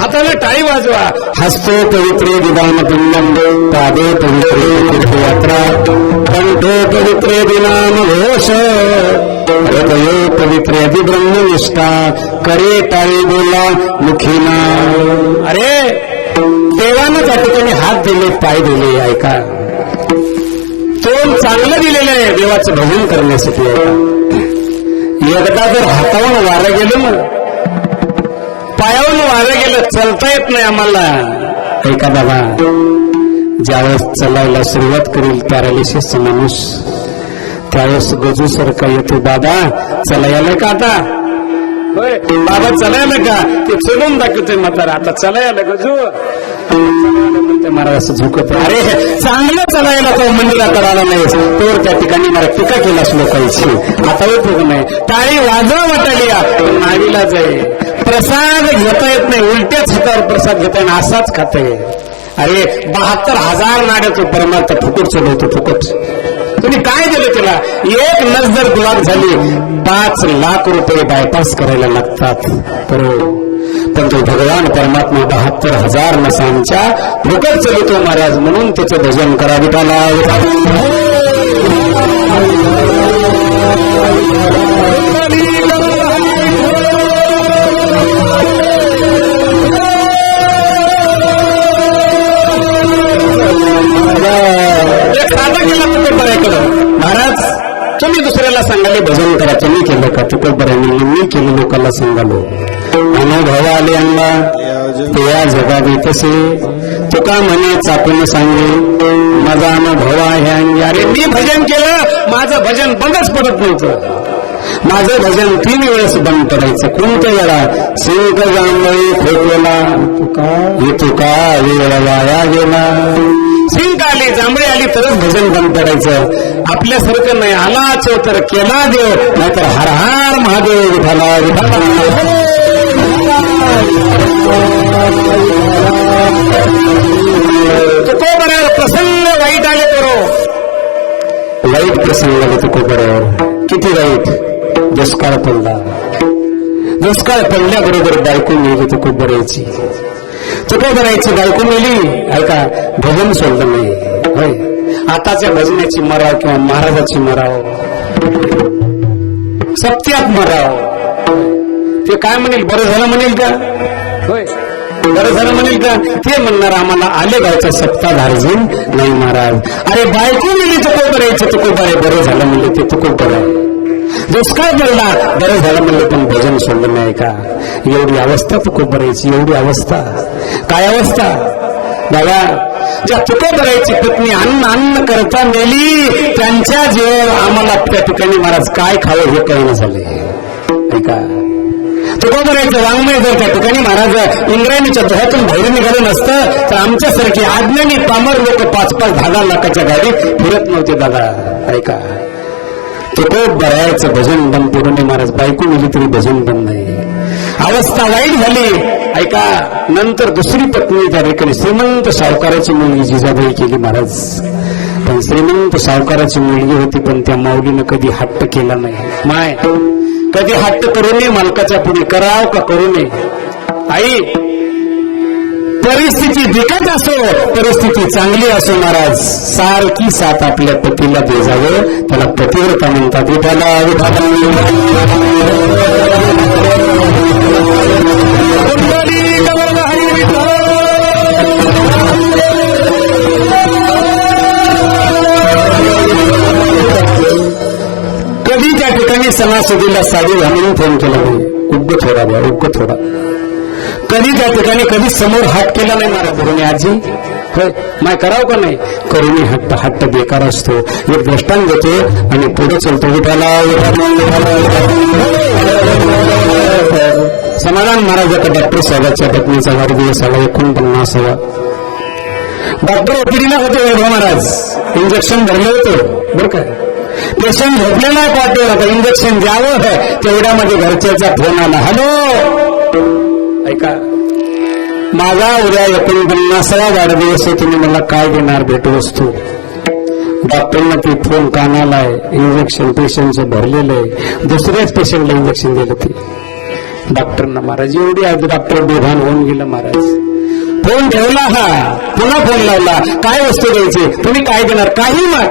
हाताने टाळी वाजवा हस्तो पवित्रे विधान पिंडम पादे पवित्रे तीर्थयात्रा कंठो पवित्रे दिनाम घोष हृदयो पवित्रे अधिब्रह्मनिष्ठा करे टाळी बोला मुखीना. अरे देवानं त्या ठिकाणी हात दिले पाय दिले ऐका तोंड चांगलं दिलेलं आहे देवाचं भजन करण्यासाठी एकदा जर हातावरून वारं गेलं ना पायावरून वारं गेलं चलता येत नाही आम्हाला. ऐका बाबा ज्यावेळेस चलायला सुरुवात करेल पॅरालिसिसचा माणूस त्यावेळेस गजू सारखा येतो बाबा चलायला का आता होय बाबा चलायला का ते चलून दाखवतोय म्हातारा आता चलायला गजू म्हणते महाराज असं झुकत अरे चांगलं चलायला तो मंदिरात आला नाही तर त्या ठिकाणी मला टीका केलाच लोकांची आता उपयोग नाही. टाळी वाजवा वाटायला पण नावीलाच आहे प्रसाद घेता येत नाही उलट्याच हातावर प्रसाद घेता येईल असाच खाता येईल. अरे 72,000 नाड्या तो परमार्थ फुकट चढवतो फुकट. तुम्ही काय दिलं त्याला एक नस जर गुलाब झाली 5 लाख रुपये बायपास करायला लागतात पण तो भगवान परमात्मा 72,000 नसांच्या फुकट चलितो महाराज म्हणून त्याचं भजन करा विठाला. महाराज तुम्ही दुसऱ्याला सांगाले भजन करा तुम्ही केलं का तुकोबरांनी मी केलं लोकांना सांगालो अनुभव आले अंगा ते या जगावे तसे तुका म्हणे चाकून सांगे माझा अनुभव आहे अंगी. अरे मी भजन केलं माझं भजन बंदच पडत नव्हतं. माझं भजन 3 वेळेस बंद पडायचं कोणत्या वेळा सिंग जांभळी खोकलेला तुका वेळ वाया गेला. सिंग आली जांभळी आली तरच भजन बंद पडायचं. आपल्यासारखं नाही आलाच तर केला देव नाहीतर हर हर महादेव विठाला विठाला. तुकोबऱ्यावर प्रसंग वाईट आले करो वाईट प्रसंग आले तुकोबऱ्यावर किती वाईट. दुष्काळ पडला दुष्काळ पडल्याबरोबर बायको मिळली तुकोबऱ्याची तुकोबऱ्याची बायको मिळली ऐका भजन सोडलं नाही होय. आताच्या भजनाची मराव किंवा महाराजाची मराव सत्यात मराव ते काय म्हणेल बरं झालं म्हणेल का होय बरं झालं म्हणेल का ते म्हणणार आम्हाला आलेगावचा सत्ताधारजीन नाही महाराज. अरे बायको मिळली तुकोबऱ्याची तुकोबरे बरं झालं म्हणले ते तुकोबरे दुष्काळ पडला बरं झालं म्हणलं पण भजन सोडलं नाही का. एवढी अवस्था तुकोबऱ्याची एवढी अवस्था काय अवस्था बाबा. ज्या तुकोबऱ्याची पत्नी अन्न करता मेली त्यांच्या जीवावर आम्हाला त्या ठिकाणी महाराज काय खावं हे कळणं झाले ऐका. तुकोबऱ्याचं वाङ्मय जर त्या ठिकाणी महाराज इंद्रायणीच्या दोहातून बाहेर निघालं नसतं तर आमच्यासारखी आज्ञानी पामर लोक 5-10 लाखाच्या गाडीत फिरत नव्हते दादा ऐका. तुकोबऱ्याचं भजन बंद पडू नये महाराज. बायको मिली तरी भजन बंद नाही. अवस्था वाईट झाली ऐका. नंतर दुसरी पत्नी त्या ठिकाणी श्रीमंत सावकाराची मुलगी जिजाबाई केली महाराज. पण श्रीमंत सावकाराची मुलगी होती पण त्या माऊलीनं कधी हट्ट केला नाही. माय कधी हट्ट करू नये मालकाच्या पुढे कराव का करू नये. आई परिस्थिती बिकट असो परिस्थिती चांगली असो महाराज सारखी साथ आपल्या पतीला दे जावं त्याला पतिव्रता म्हणतात. विठाला कधी त्या ठिकाणी सणासुदीला साडी घालून फोन केला नाही. उग्ग थोडा द्या उग्ग थोडा. कधी त्या ठिकाणी कधी समोर हात केला नाही महाराज भरून आजी होय माय करावं का नाही करून हट्ट बेकार असतो. एक दृष्टांत देतो आणि पुढे चलतो. विठाला समाधान महाराजाचा डॉक्टर साहेबांच्या पत्नीचा वाढदिवस आला 49वा. डॉक्टर ओपीडीला होते वैभव महाराज. इंजेक्शन भरलं होतं बरं का. पेशंट झोपलेला वाटेल आता इंजेक्शन द्यावं तेवढ्यामध्ये घरच्याचा फोन आला. हॅलो ऐका माझा उद्या 49वा वाढदिवस आहे, तुम्ही मला काय देणार भेटवस्तू? डॉक्टरनं ती फोन कानाला आहे, इंजेक्शन पेशंटचं भरलेलं आहे, दुसऱ्याच पेशंटला इंजेक्शन दिलं ते डॉक्टरनं. महाराज एवढी आज डॉक्टर बेभान होऊन गेलं महाराज. फोन ठेवला, हा पुन्हा फोन लावला, काय वस्तू द्यायची, तुम्ही काय देणार, काही माग.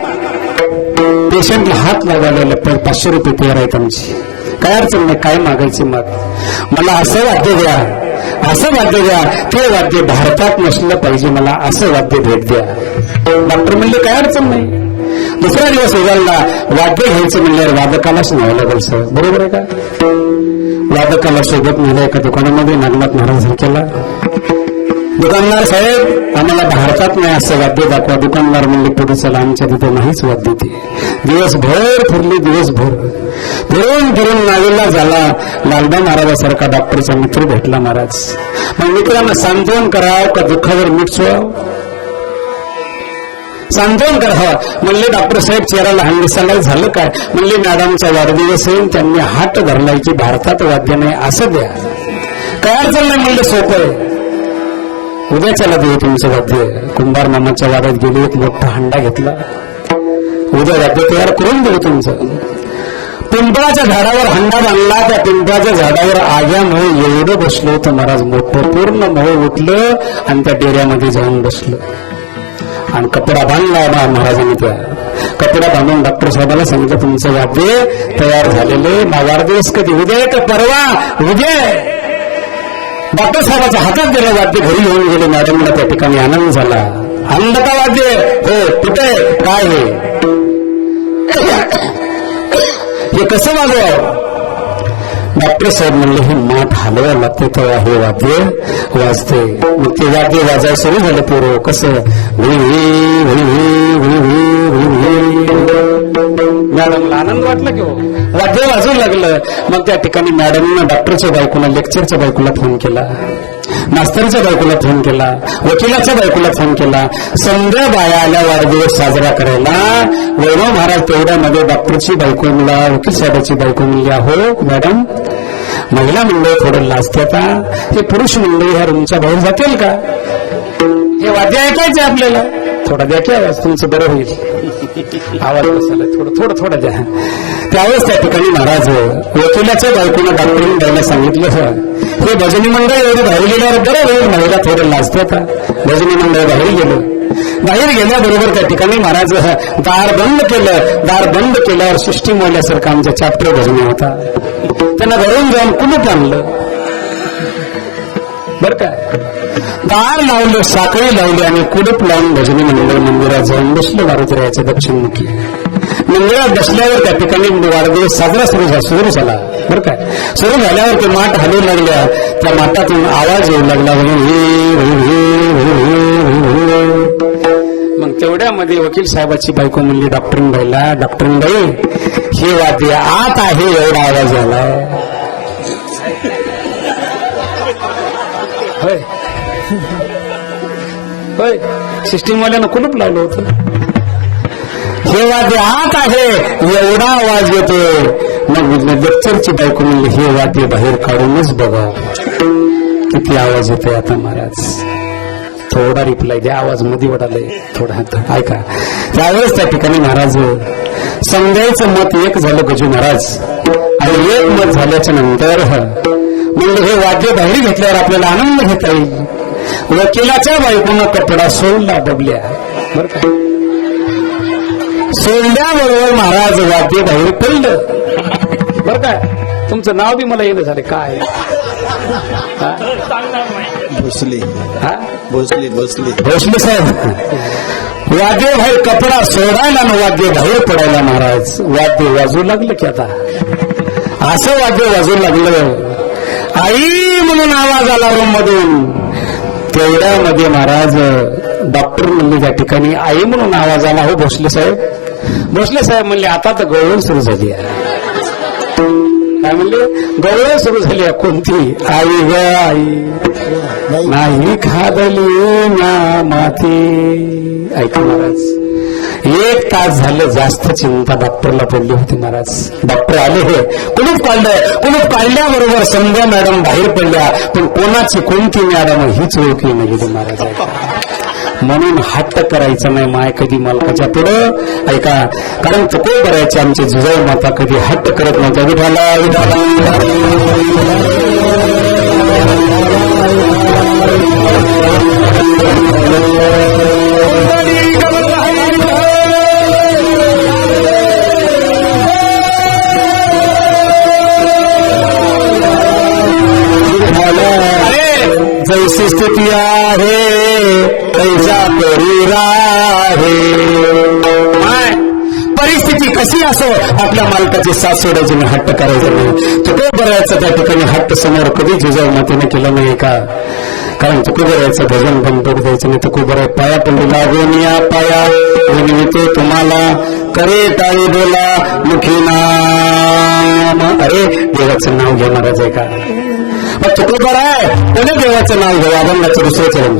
पेशंटला हात लागायला 500 रुपये पेअर आहेत आमची, काय अडचण नाही, काय मागायची मग. मला असं वाद्य द्या, असं वाद्य द्या, ते वाद्य भारतात नसलं पाहिजे, मला असं वाद्य भेट द्या. डॉक्टर म्हणले काय अडचण नाही. दुसरा दिवस उजाडला, वाद्य घ्यायचं म्हणल्यावर वादकालाच न्यावं लागेल सर, बरोबर आहे का? वादकाला सोबत नेलं एका दुकानामध्ये नागनाथ महाराज केला. दुकानदार साहेब आम्हाला भारतात नाही असं वाद्य दाखवा. दुकानदार म्हणले पुढे चला, आमच्या तिथे नाहीच वाद्य ते. दिवसभर फिरले, दिवसभर फिरून फिरून नावेला झाला. लालबा महाराजासारखा डॉक्टरचा मित्र भेटला महाराज. मग मित्रांना सांत्वन करावं का दुःखावर मीठ सोडावं? सांत्वन करावं. म्हणले डॉक्टर साहेब चेहऱ्याला लहान दिसायला झालं काय? म्हणले मॅडमचा वाढदिवस आहे, त्यांनी हात धरलाय की भारतात वाद्य नाही असं द्या. काय अडचण नाही म्हणले, सोपं आहे. उद्या चला देऊ तुमचं वाद्य. कुंभार मामाच्या वाड्यात गेले, एक मोठा हंडा घेतला, उद्या वाद्य तयार करून देऊ तुमचं. पिंपळाच्या झाडावर हंडा बांधला, त्या पिंपळाच्या झाडावर आग्यामुळे एवढं बसलो होतं महाराज, मोठं पूर्ण मोह उठलं आणि त्या डेऱ्यामध्ये जाऊन बसलं आणि कपडा बांधला महाराजांनी. त्या कपडा बांधून डॉक्टर साहेबाला सांगितलं तुमचं वाद्य तयार झालेले, वाढदिवस कधी, उद्या का परवा? उद्या. डॉक्टर साहेबाच्या हातात दिलं वाद्य, घरी येऊन गेले. मॅडमला त्या ठिकाणी आनंद झाला. आनंद का वाद्य? हो, कुठे काय हे कसं वाजवा? डॉक्टर साहेब म्हणले हे माठ हलवायला लागते तेव्हा हे वाद्य वाजते. मग ते वाद्य वाजायला सुरू झालं पूर्व. कसं? मॅडमला आनंद वाटला की हो, वाद्य वाजू लागलं. मग त्या ठिकाणी मॅडमनं डॉक्टरच्या बायकोला, लेक्चरच्या बायकोला फोन केला, मास्तरच्या बायकोला फोन केला, वकिलाच्या बायकोला फोन केला. समजा बाया आल्या वाढदिवस साजरा करायला. वैभव महाराज तेवढ्यामध्ये डॉक्टरची बायको म्हणला, वकील साहेबाची बायको म्हणली, अहो मॅडम, महिला मंडळ थोडं लाजते का? हे पुरुष मंडळी ह्या रूमच्या बाहेर जातील का? हे वाद्य ऐकायचे आपल्याला, थोडा द्या की आवाज, तुमचं बरं होईल. आवाज बसायला थोडं थोडं द्या. त्यावेळेस त्या ठिकाणी महाराज वकिलाच्या बायकोनं डॉक्टरने द्यायला सांगितलं, हे भजनी मंडळ एवढे बाहेर गेल्यावर बरं होईल, महिला थोडं लाजते का? भजनी मंडळ बाहेर गेलं. बाहेर गेल्याबरोबर त्या ठिकाणी महाराज दार बंद केलं. दार बंद केल्यावर सृष्टी मोल्यासारखा आमच्या चॅप्टर भजनी होता, त्यांना घरून जाऊन कुलूप आणलं बरं का. दार लावलं, साखळी लावली आणि कुलूप लावून भजनी मंडळ मंदिरात जाऊन बसलं. मारुतीरायाच्या दक्षिणमुखी मंदिरात बसल्यावर त्या ठिकाणी वाढदिवस साजरा सुरू झाला बरं काय. सुरू झाल्यावर ते माठ हलू लागल्या, त्या माठातून आवाज येऊ लागला. मग तेवढ्यामध्ये वकील साहेबाची बायको म्हणली डॉक्टरबाईला, डॉक्टरबाई हे वाद्य आत आहे, एवढा आवाज आला. होय होय, सिस्टीमवाल्यानं कुलूप लावलं होतं. हे वाद्य आत आहे, एवढा आवाज येतोय. मग लेक्चरची बायको म्हणली हे वाद्य बाहेर काढूनच बघा किती आवाज येतोय आता महाराज. थोडा रिप्लाय द्या, आवाज मध्ये वडालाय थोडा ऐका. त्यावेळेस त्या ठिकाणी महाराज समजायचं मत एक झालं गजू महाराज, आणि एक मत झाल्याच्या नंतर म्हणजे हे वाद्य बाहेर घेतल्यावर आपल्याला आनंद घेता येईल. वकिलाच्या बायकोनं कपडा सोडला डबल्या बरं का. सोडल्याबरोबर महाराज वाद्य बाहेर पडलं बरं का. तुमचं नाव बी मला येणं झालं काय? भोसले. भोसले भोसले साहेब. वाद्य बाहेर, कपडा सोडायला ना वाद्य बाहेर पडायला महाराज. वाद्य वाजू लागलं की आता असं वाद्य वाजू लागलं. आई म्हणून आवाज आला रूम मधून. तेवढ्यामध्ये महाराज डॉक्टर म्हणले त्या ठिकाणी आई म्हणून आवाज आला. हो भोसले साहेब. भोसले साहेब म्हणले आता तर गवळण सुरू झाली आहे. काय म्हणले? गवळण सुरू झाली आहे. कोणती? आई ग आई नाही खादली ना माती. ऐका महाराज, 1 तास झालं जास्त चिंता डॉक्टरला पडली होती महाराज. डॉक्टर आले हे कुणीच काढल्याबरोबर संध्या मॅडम बाहेर पडल्या, पण कोणाची कोणती मॅडम हीच ओळखी नाही गेली महाराज. म्हणून हट्ट करायचा नाही माय कधी मालकाच्या पुढं ऐका, कारण तुको करायचे आमचे जुजाई माता कधी हट्ट करत नव्हत्या. विठाला जैसी स्थिती आहे तैसा शरीर आहे. परिस्थिती कशी असो आपल्या मालकाची साथ सोडायची नाही, हट्ट करायचं नाही. तुको बरायचं त्या ठिकाणी हट्ट समोर कधी जिजाऊ मातेने केलं नाही का, कारण तुको बरायचं भजन पण पडू द्यायचं नाही. तुको बराय पाया पडू लागून या पाया विनविते तुम्हाला करे टाळी बोला मुखी नाम. अरे देवाचं नाव घ्या महाराज आहे का, मग तुको बराय कोणी देवाचं नाव घ्यावं. आपण दुसरं चरण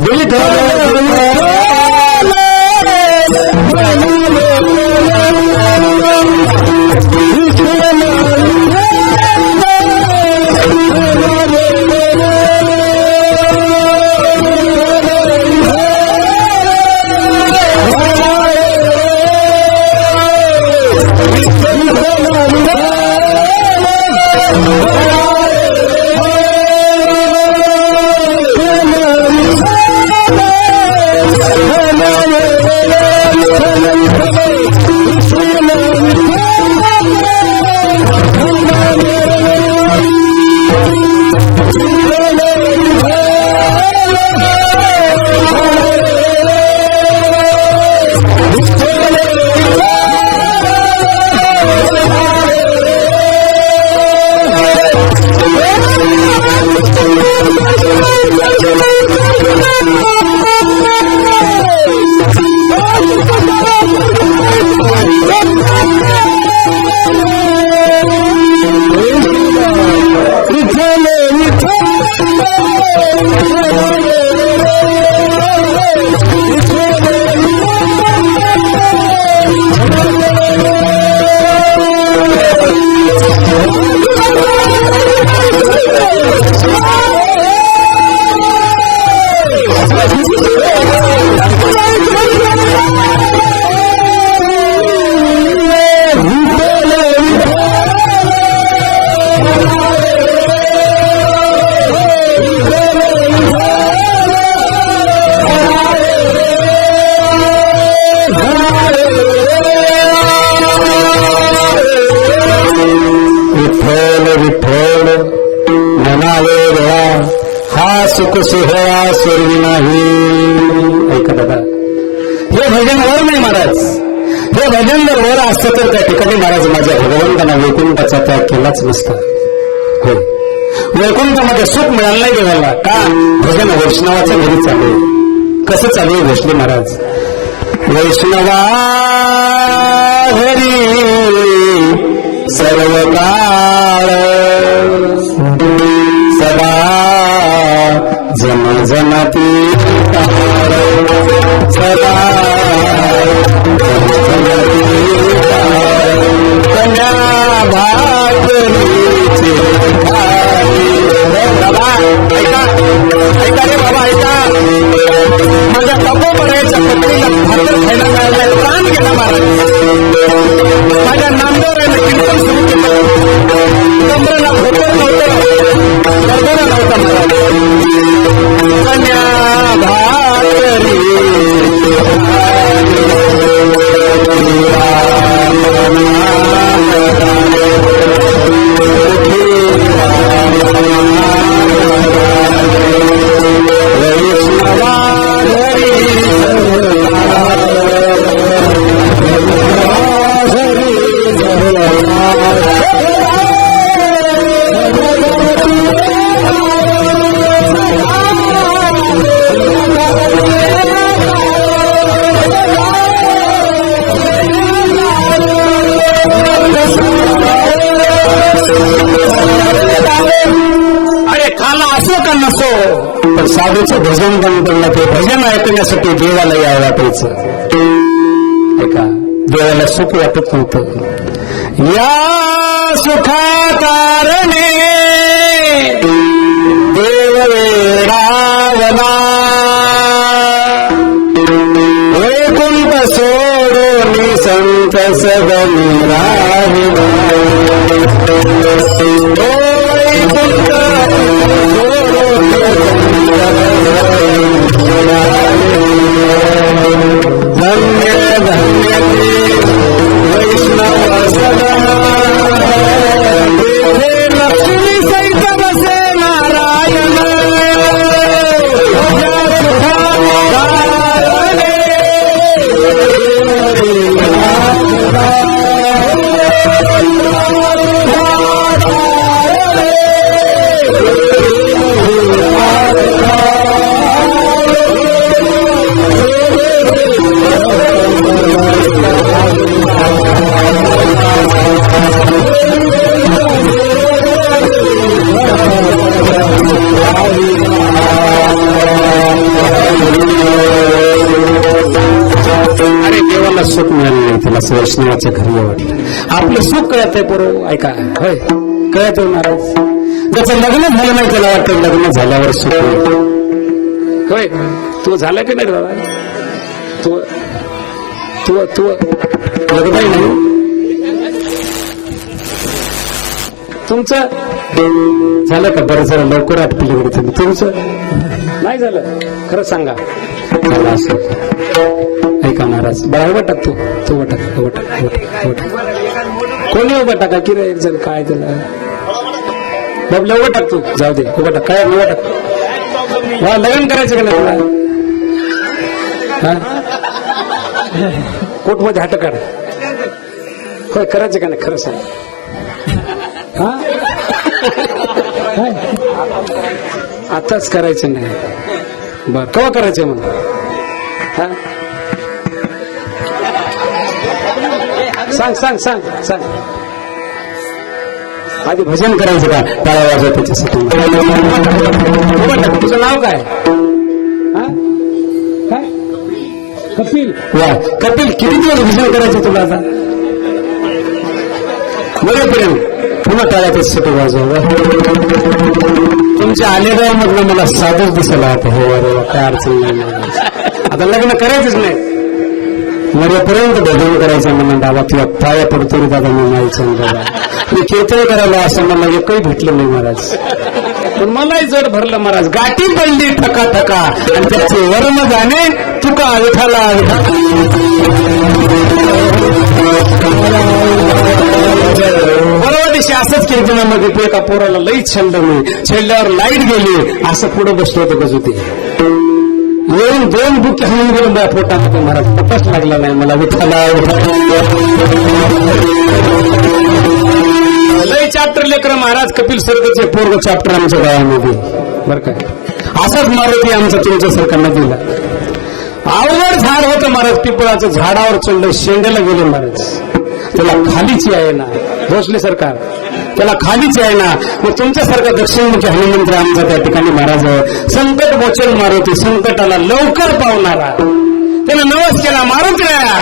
सुख सोहळा सोडवी नाही. ऐका दादा, हे भजन वर नाही महाराज. हे भजन जर वर असतं तर त्या ठिकाणी महाराज माझ्या भगवंतांना वैकुंठाचा त्याग केलाच नसता. हो, वैकुंठामध्ये सुख मिळालं नाही देवाला का, भजन वैष्णवाच्या घरी चालू आहे. कसं चालू आहे भोसले महाराज, वैष्णवा घरी सर्व काळ सदा जन जनाती सदा कन्या भाकरीचे बाबा ऐका ऐका रे बाबा ऐका, माझ्या तपोबराच्या पत्नीला भाकर खायला मिळाला प्राण गेला महाराज. माझ्या नामदेवराने कीर्तन सुरू केलं, कमरेला भोकर नव्हतं, गर्दना नव्हता महाराज. कन्या भाकरी पण साधूचं भजन बंद पडलं, ते भजन ऐकण्यासाठी देवाला यावं वाटायचं. ऐका देवाला सुख वाटत नव्हतं. या सुखा कारणे देव वेडावला, वैकुंठ सोडून संत सगळी राहिला. धन्य धन्य वैष्णव सदा, लक्ष्मी सहित बसे नारायण. सुख मिळालं नाही त्याला, वैष्णवाच्या घरी वाटलं. आपलं सुख कळत आहे बरोबर, ऐका होय कळत आहे महाराज. ज्याचं लग्न झालं नाही त्याला वाटतं लग्न झाल्यावर सुख होय. तू झालं की नाही बाबा? तू तू तू लग्न नाही तुमचं झालं का? बरं जरा लवकर आटपले वगैरे तुम्ही. तुमचं नाही झालं खरं सांगा. ऐका महाराज, बरा उभा टाक तू उभा टाक. कोणी उभा टाका की रे? एक जण काय त्याला बाबला उभा टाक तू. जाऊ दे उभा टाक. काय उभा टाक. वा लग्न करायचं का नाही तुला? कोर्टमध्ये हात काढ. होय करायचं का नाही खरं सांग. आताच करायचं नाही. बर केव्हा करायचं म्हणून? सांग सांग सांग सांग. आधी भजन करायचं का? टाळ्या वाजव त्याच्यासाठी. तुझं नाव काय? काय? कपिल. वा कपिल, किती दिवस भजन करायचं तुला आता? बरोबर पुन्हा टाळ्या त्याच्यासाठी वाजव. तुमच्या आलेगाव मधलं मला साधूच दिसला आता. हे अरे काय अडचण नाही. आता लग्न करायचंच नाही. मरेपर्यंत भजन करायचं म्हणून बाबा तुला पाया पडतो रे दादा. मी माहिती दादा मी कीर्तन करायला असं मला एकही भेटलं नाही महाराज. पण मलाही जड भरलं महाराज. गाठी पडली ठका ठका आणि त्याचे वर्ण गाणे तुका विठाला. परवा दिवशी असंच कीर्तनामध्ये ते एका पोराला लईच छंद नाही. छेडल्यावर लाईट गेली. असं पुढे बसलो होतं गजू ते. येऊन 2 बुक हाणून गेलो माझ्या पोटामध्ये महाराज. तपास लागला नाही मला. विठाला लय चॅप्टर लेकर महाराज. कपिल सरकारचे पोरग चॅप्टर आमच्या गावामध्ये बरं काय. असाच मारुती आमचा तुमच्यासारखा नदीला. अवघड झाड होतं महाराज. पिपळाचं झाडावर चढलं. शेंड्याला गेले महाराज. त्याला खालीची आहे ना भोसले सरकार. त्याला खालीच आहे ना. मग तुमच्यासारखा दक्षिणमुखी हनुमंत्र आमचा त्या ठिकाणी महाराज. संकट मोचन मारुती, संकटाला लवकर पावणारा. त्यानं नवस केला मारुतीला.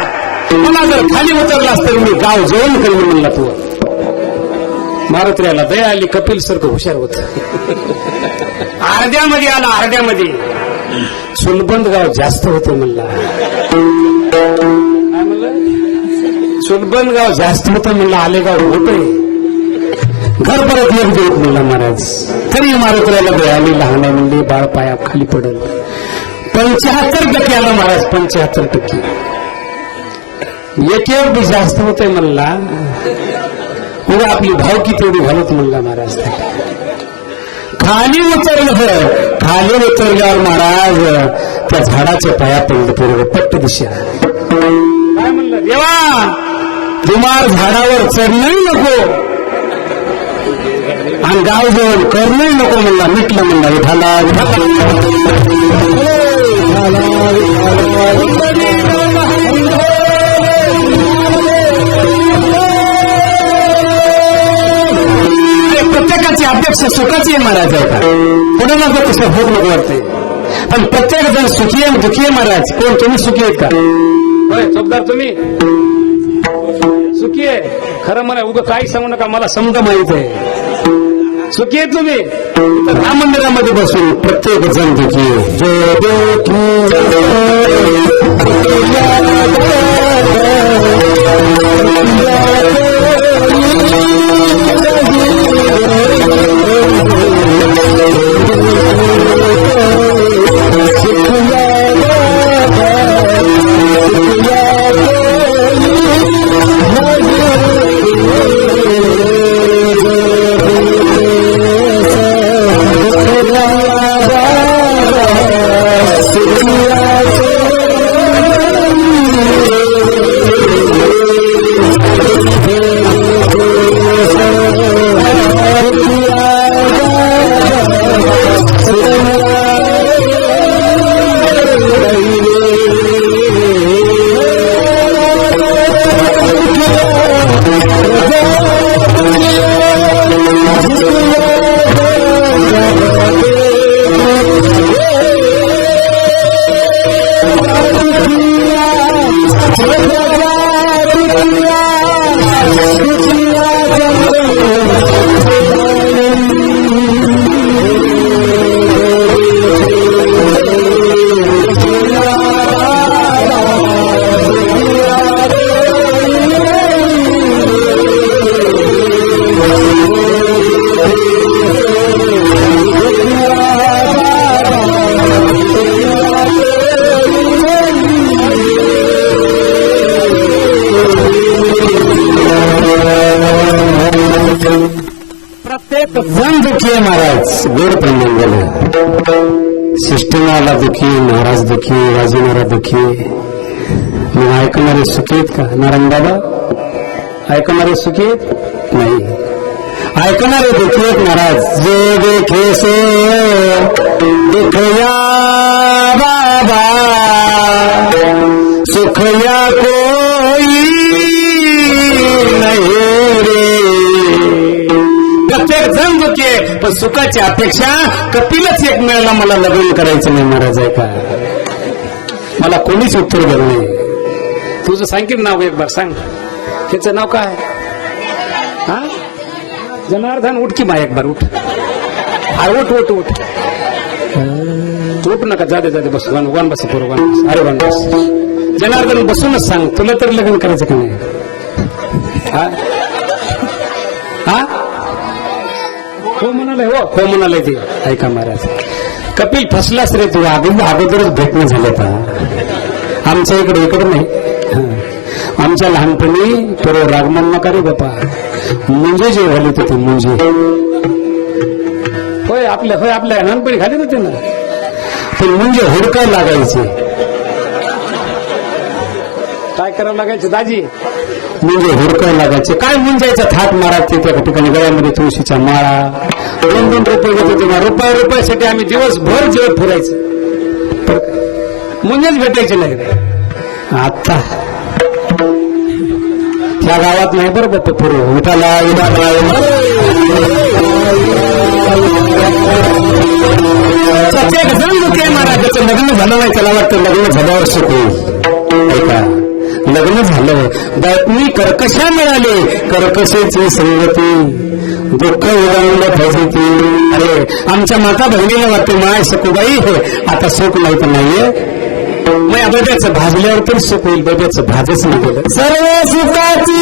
पुन्हा जर खाली उतरलास तर मी गाव जेवण करेन म्हणला तू. मारुतीला दया आली. कपिल सारखं हुशार होत. अर्ध्यामध्ये आला. अर्ध्यामध्ये सुलबंद गाव जास्त होतं म्हणला. काय म्हणलं? सुलबंद गाव जास्त होतं म्हणलं. आलेगाव होतंय. घर परत येत देत म्हणला महाराज. तरी मारुतीला दया आली. लहान म्हणली बाळ पाया खाली पडल. 75% आला महाराज. 75% एक बी जास्त होतंय म्हणला. उद्या आपली भावकी तेवढी घालत म्हणला महाराज. खाली उतरलं. खाली उतरल्यावर महाराज त्या झाडाच्या पाया पडलं. पूर्व पट्ट दिशा. काय म्हणलं? देवा तुम्हाला झाडावर चढणंही नको आणि गाव जेवण करणंही नको म्हणला. मिटलं म्हणला. विठाला प्रत्येकाची अध्यक्ष सुखाची आहे महाराज. आहे का पुढे नको तसं होत नको वाटते. पण प्रत्येक जण सुखी आहे दुखी आहे महाराज. कोण तुम्ही सुखी आहेत का? होय चौकदार तुम्ही सुखी आहे खरं म्हणा उगं काही सांगू नका मला समजा माहित आहे सुखी आहे तुम्ही राम मंदिरामध्ये बसून प्रत्येक जण दुखी जो प्रत्येक जण दुखी आहे महाराज गोड प्रमाण झालं सिस्टमाला दुखी महाराज दुखी वाजवणारा दुखी मग ऐकणारे सुखी आहेत का नारायण बाबा ऐकणारे सुखी आहेत नाही ऐकणारे दुखी आहेत महाराज जे देखे सो दुखया बाबा सुखया कोई नाही रे प्रत्येक जण दुखी आहे पण सुखाची अपेक्षा कपिलच एक मिळाला मला लग्न करायचं नाही महाराज आहे का मला कोणीच उत्तर दिलं नाही तुझं सांगितलं नाव एक बार सांग त्याचं नाव काय हा जनार्दन उठ की मा एक बार उठ उठ उठ उठ उठ नका जाते जाते बस वन बस पूर्व वन बस अरे वन बस जनार्दन बसूनच सांग तुला तर लग्न करायचं का नाही हा हा हो म्हणाले हो म्हणाले ते ऐका महाराज कपिल फसलाच रे तू अगोदरच भेटणं झालं का आमच्या इकडे नाही आमच्या लहानपणी तर रागमान नका रे बापा मुंजे जे घालीत होते मुंजे होय आपल्या लहानपणी घालीत होते ना पण मुंजे हुडकाय लागायचे काय करावं लागायचं दाजी मुंजे हुडकाय लागायचे काय मुंजायचा थाट मारायचे त्या ठिकाणी गळ्यामध्ये तुळशीच्या माळा 2-2 रुपये घेत होते रुपयासाठी आम्ही दिवसभर जेवत फिरायचं मुंजेच भेटायचे नाही आता त्या गावात नाही बरोबर तो पूर्व उठाला महाराजाचं लग्न झालं नाही त्याला वाटतं लग्न झाल्यावर शिकू ऐका लग्न झालं बातमी कर्कशा मिळाली कर्कशेची संगती दुःख उदाहरण फसती अरे आमच्या माता बहिणीला वाटते माय सकुबाई हे आता सुख नाही तर नाहीये मग बब्याचं भाजल्यावर तर सुख होईल बब्याचं भाजच नाही गेलं सर्व सुखाची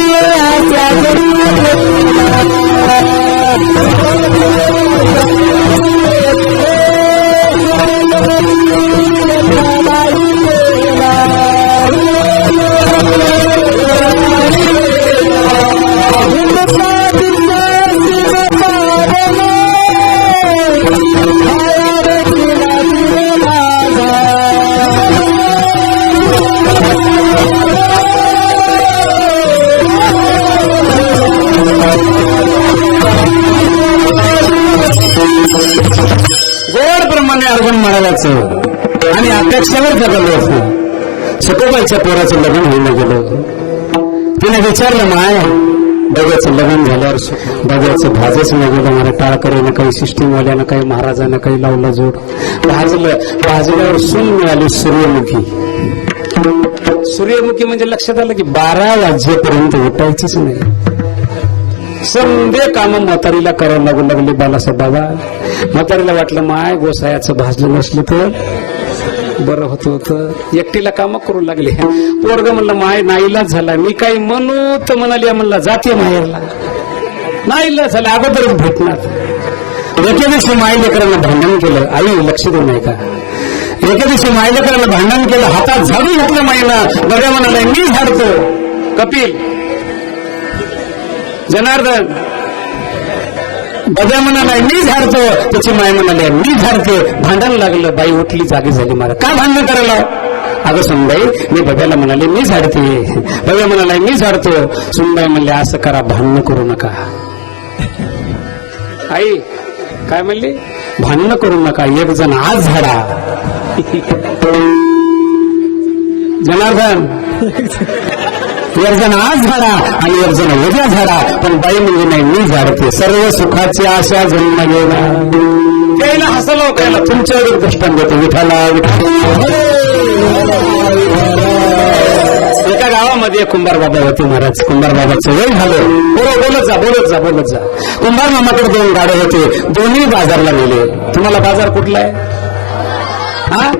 गोड प्रमाणे अर्जुन महाराजाचं आणि अध्यक्षावर जगलो असं सकोबाईच्या पोराचं लग्न होईना गेलं तिने विचारलं माय बघ्याचं लग्न झाल्यावर बघ्याचं भाजच नाही गेलं मला टाळकरीनं काही सिस्टीमवाल्यानं काही महाराजानं काही लावलं जोड भाजल्यावर सून मिळाली सूर्यमुखी सूर्यमुखी म्हणजे लक्षात आलं की 12 वाजेपर्यंत उठायचीच नाही. संध्या काम म्हातारीला करायला लागू लागले. बालासाहेब बाबा म्हातारीला वाटलं माय गोसायाचं भाजलं नसलं तर बरं होतं. एकटीला काम करू लागले. पोरग म्हणलं माय नाईलाज झाला. मी काही म्हणू तर म्हणाली म्हणला जाते माहेरला. नाईलाज झाला अगोदरच भेटणार. एके दिवशी माई लेकरांना भांडण केलं. आई लक्ष देऊ नये का. एके दिवशी माई लेकरांना भांडण केलं. हातात झाडू घेतलं माईला. बघा म्हणाला मी झाडतो. कपिल जनार्दन बघा म्हणाला मी झाडतो. त्याची माय म्हणाले मी झाडते. भांडण लागलं. बाई उठली जागी झाली. मला का भांडण करायला. अगं सुनबाई मी बघायला म्हणाले मी झाडते. बघा म्हणाला मी झाडतो. सुनबाई म्हणले असं करा भांडण करू नका. आई काय म्हणली भांडण करू नका. एक जण आज झाडा. जनार्दन एक जण आज झाडा आणि एक जण उद्या झाडा. पण बाई म्हणजे नाही मी झाडते. सर्व सुखाची आशा जन्म घेणार. त्याला हसलो कायला तुमच्यावर दृष्टांत देतो. विठाला एका गावामध्ये कुंभार बाबा होते महाराज. कुंभार बाबाचं वय झालं. बोलत जा बोलत जा बोलत जा. कुंभार मामाकडे 2 गाडे होते. दोन्ही बाजारला गेले. तुम्हाला बाजार कुठला आहे. हा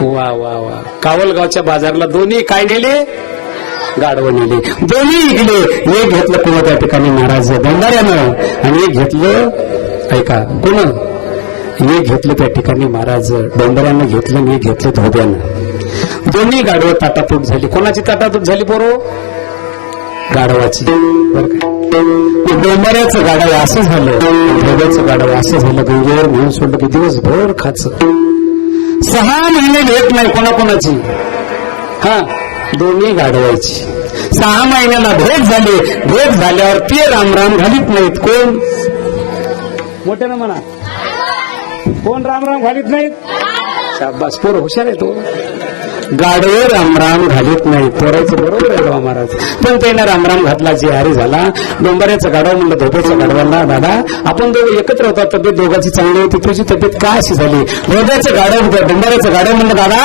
वा वा वा. कावलगावच्या बाजारला दोन्ही काय नेले गाडवं नेले. दोन्ही इकडे. एक घेतलं कोणा त्या ठिकाणी महाराज बंधाऱ्यानं आणि एक घेतलं ऐका कोण एक घेतलं त्या ठिकाणी महाराज डोंबऱ्यानं घेतलं आणि एक घेतलं धोब्यानं. दोन्ही गाडवं ताटातूट झाली. कोणाची ताटातूट झाली पोरो गाढवाची. बरं का डोंबऱ्याचं गाडव असं झालं. धोब्याचं गाडव असं झालं. गंगेवर घेऊन सोडलं की दिवसभर खाचं. 6 महिने भेट नाही कोणाकोणाची. हा दोन्ही गाडवायची. 6 महिन्याला भेट झाली. भेट झाल्यावर ते रामराम घालीत नाहीत. कोण मोठ्यानं म्हणा कोण रामराम घालीत नाहीत. शाबास पोर हुशार आहे तो. गाडवे रामराम घालीत नाही. पोरायचं बरोबर आहे बाबा महाराज. पण त्यानं रामराम घातला. जे हारी झाला. डोंबऱ्याचं गाडव म्हणलं धोब्याच्या गाडवाला दादा आपण दोघं एकत्र होता. तब्येत दोघांची चांगली होती. तुझी तब्येत का अशी झाली. धोब्याचं गाडव डोंबऱ्याचं गाडव म्हणलं दादा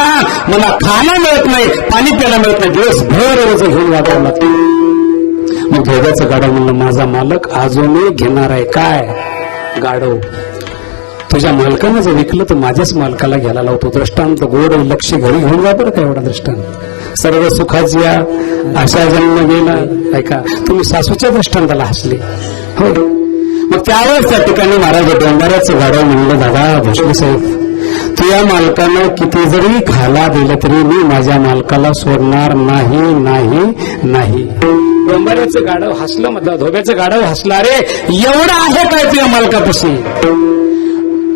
मला खाणं मिळत नाही पाणी प्यायला मिळत नाही. दिवसभर रोज घेऊन वागावं लागतं. मग धोब्याचं गाडव म्हणलं माझा मालक अजूनही घेणार आहे. काय गाडव तुझ्या मालकानं जर विकलं तर माझ्याच मालकाला घ्यायला लावतो. दृष्टांत गोड लक्ष घरी घेऊन जा बरं का. एवढा दृष्टांत सर्व सुखाची आशा जन्म गेला. ऐका तुम्ही सासूच्या दृष्टांताला हसले हो. मग त्यावेळेस त्या ठिकाणी महाराज डोंबऱ्याचं गाडव म्हणलं दादा भोसले साहेब तुझ्या मालकानं किती जरी खाला दिलं तरी मी माझ्या मालकाला सोडणार नाही नाही नाही. डोंबऱ्याचं गाडव हसलं. म्हटलं धोब्याचं गाडव हसला. रे एवढं आहे काय तुझ्या मालकापाशी.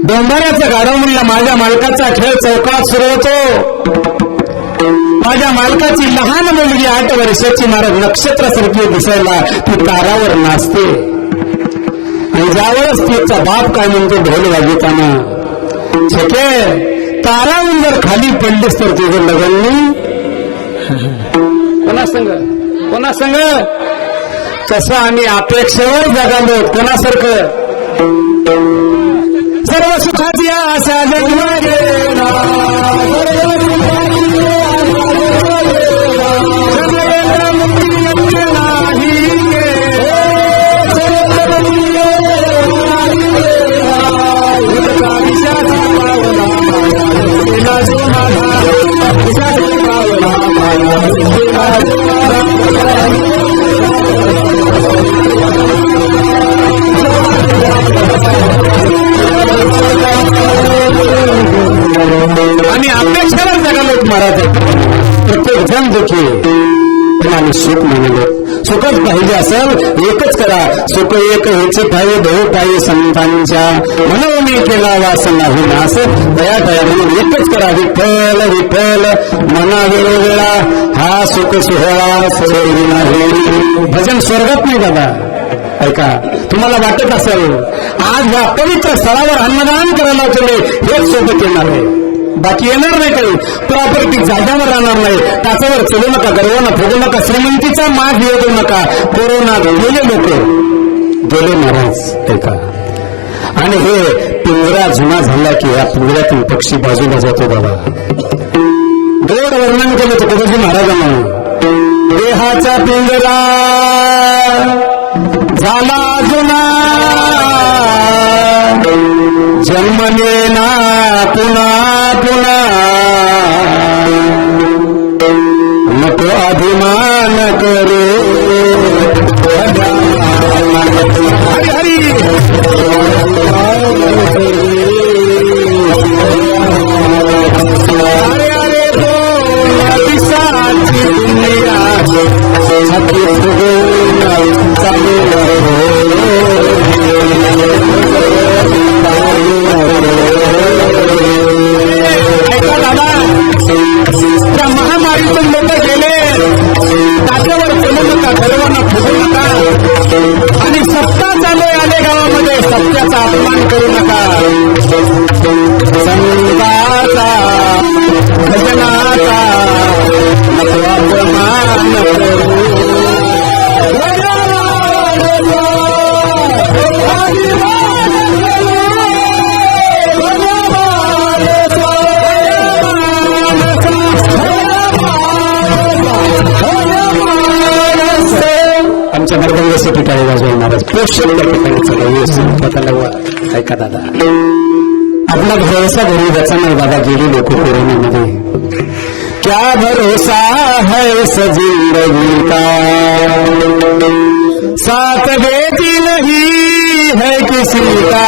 डोंबऱ्याचं गाडव म्हणलं माझ्या मालकाचा खेळ चौकात सुरू होतो. माझ्या मालकाची लहान मुलगी 8 वर्षाची महाराज नक्षत्रासारखी दिसायला ती तारावर नाचते. आणि ज्यावेळेस तिचा बाप काय म्हणतो ढोल वाजवताना छके तारावून जर खाली पडलीस तर तुझं लग्न कोणा संग तसं आम्ही अपेक्षेवर जगालो. कोणासारखं सर्व सुखाची आशा जन्म गेला. आणि अपेक्षेवर जगालो महाराज. प्रत्येक जण दुखी आणि सुख म्हणलो. सुखच पाहिजे असेल एकच करा. सुख एक ह्याची पाहिजे बहु पाहिजे संतांच्या म्हणून मी केला वास नाही नास. दया दया म्हणून एकच करा. विठ्ठल विठ्ठल मना वेळोवेळा हा सुख सोहळा सोडली नाही. भजन स्वर्गात नाही दादा. ऐका तुम्हाला वाटत असेल आज या पवित्र स्थळावर अन्नदान करायला तुम्ही हेच सोबत येणार आहे. बाकी येणार नाही काही. प्रॉपर्टी जाग्यावर राहणार नाही. त्याच्यावर चलू नका. गर्वानं फुगू नका. श्रीमंतीचा माग येऊ देऊ नका. कोरोनात गेले लोक गेले महाराज. ऐका आणि हे पिंजरा जुना झाला की या पिंजऱ्यातून पक्षी बाजूला जातो बाबा. गोड वर्णन केलं तुकोजी महाराजांना देहाचा पिंजरा झाला जुना जन्मने ना पुन्हा पुन्हा नको अभिमान करे हरी हरी अरे अरे दिसाची दुनिया छाती फुगून चालू त्या महामारीतून लोक गेले तात्यावर बोलू नका सर्वांना फुगू नका आणि सत्ता चालू आले गावामध्ये सत्याचा अपमान करू नका संताचा भजनाचा नको अपमान करू आमच्या मर्दंगासाठी टाळे वाजवायला महाराज पोषण त्या ठिकाणी चालू ऐका दादा आपला भरोसा घरी जायचा नाही दादा गेली लोक कोरोनामध्ये क्या भरोसा है इस जिंदगी का साथ देती नहीं है किसी का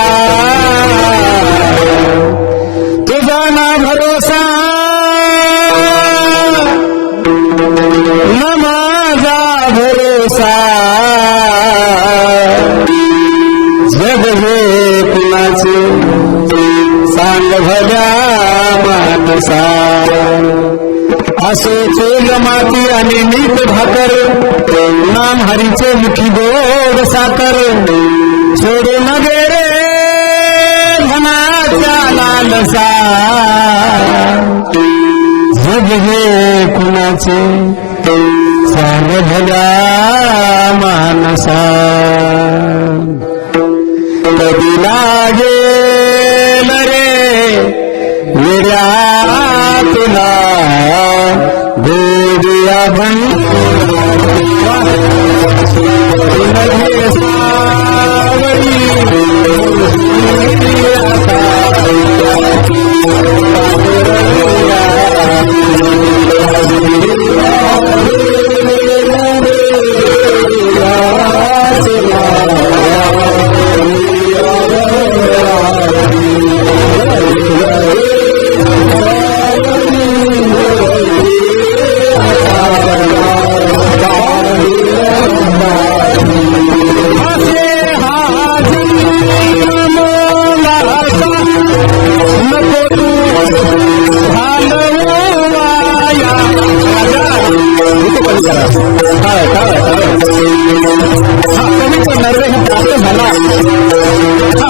तुझा ना भरोसा न माझा भरोसा जग हे कुणाचे सांग भल्या मानसा असो चोल माती आणि नीट भाकर नाम हरीचे मुखी गोड साकर सोडू नगे रे धनाच्या लालसा जग हे कुणाचे सांग भल्या मानसा कधी लागेल रे वेड्या तुला गोडिया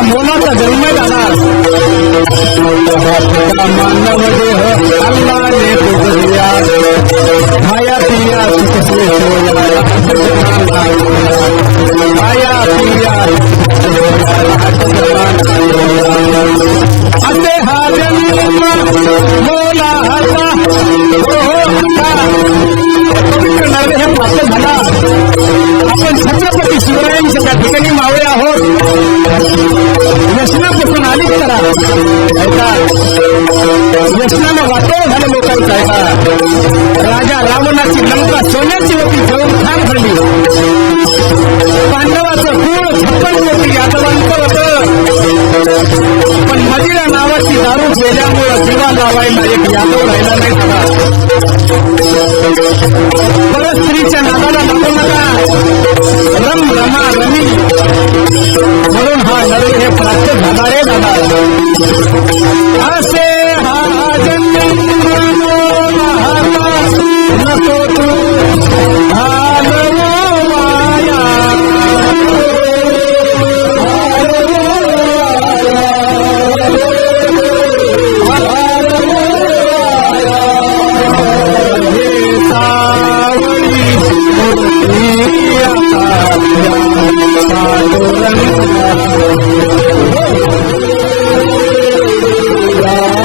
मोलाचा जन्म झाला मानव देह अल्लाने पुजल्या भाया पिया कसले भाया पिया असे हा जन्म मोला हसा पवित्र नरवे हे प्राप्त झाला आपण छत्रपती शिवरायांच्या त्या ठिकाणी मावळे आहोत व्यसनापासून आलीच करा ऐका व्यसनानं वाटोळ झालं लोकांचं ऐका राजा रावणाची लंका सोन्याची होती जळून खान झाली पांडवाचं कुळ 56 होती यादवांचं होतं पण मदिरा नावाची दारू पेल्यामुळं दिवा लावायला एक यादव राहिला नाही झाला परस्त्रीच्या नादाला लागू नका रम रमा रमी म्हणून हा नरे हे प्राप्त झाला रे दादा असे हा जन्म नको तू Yeah.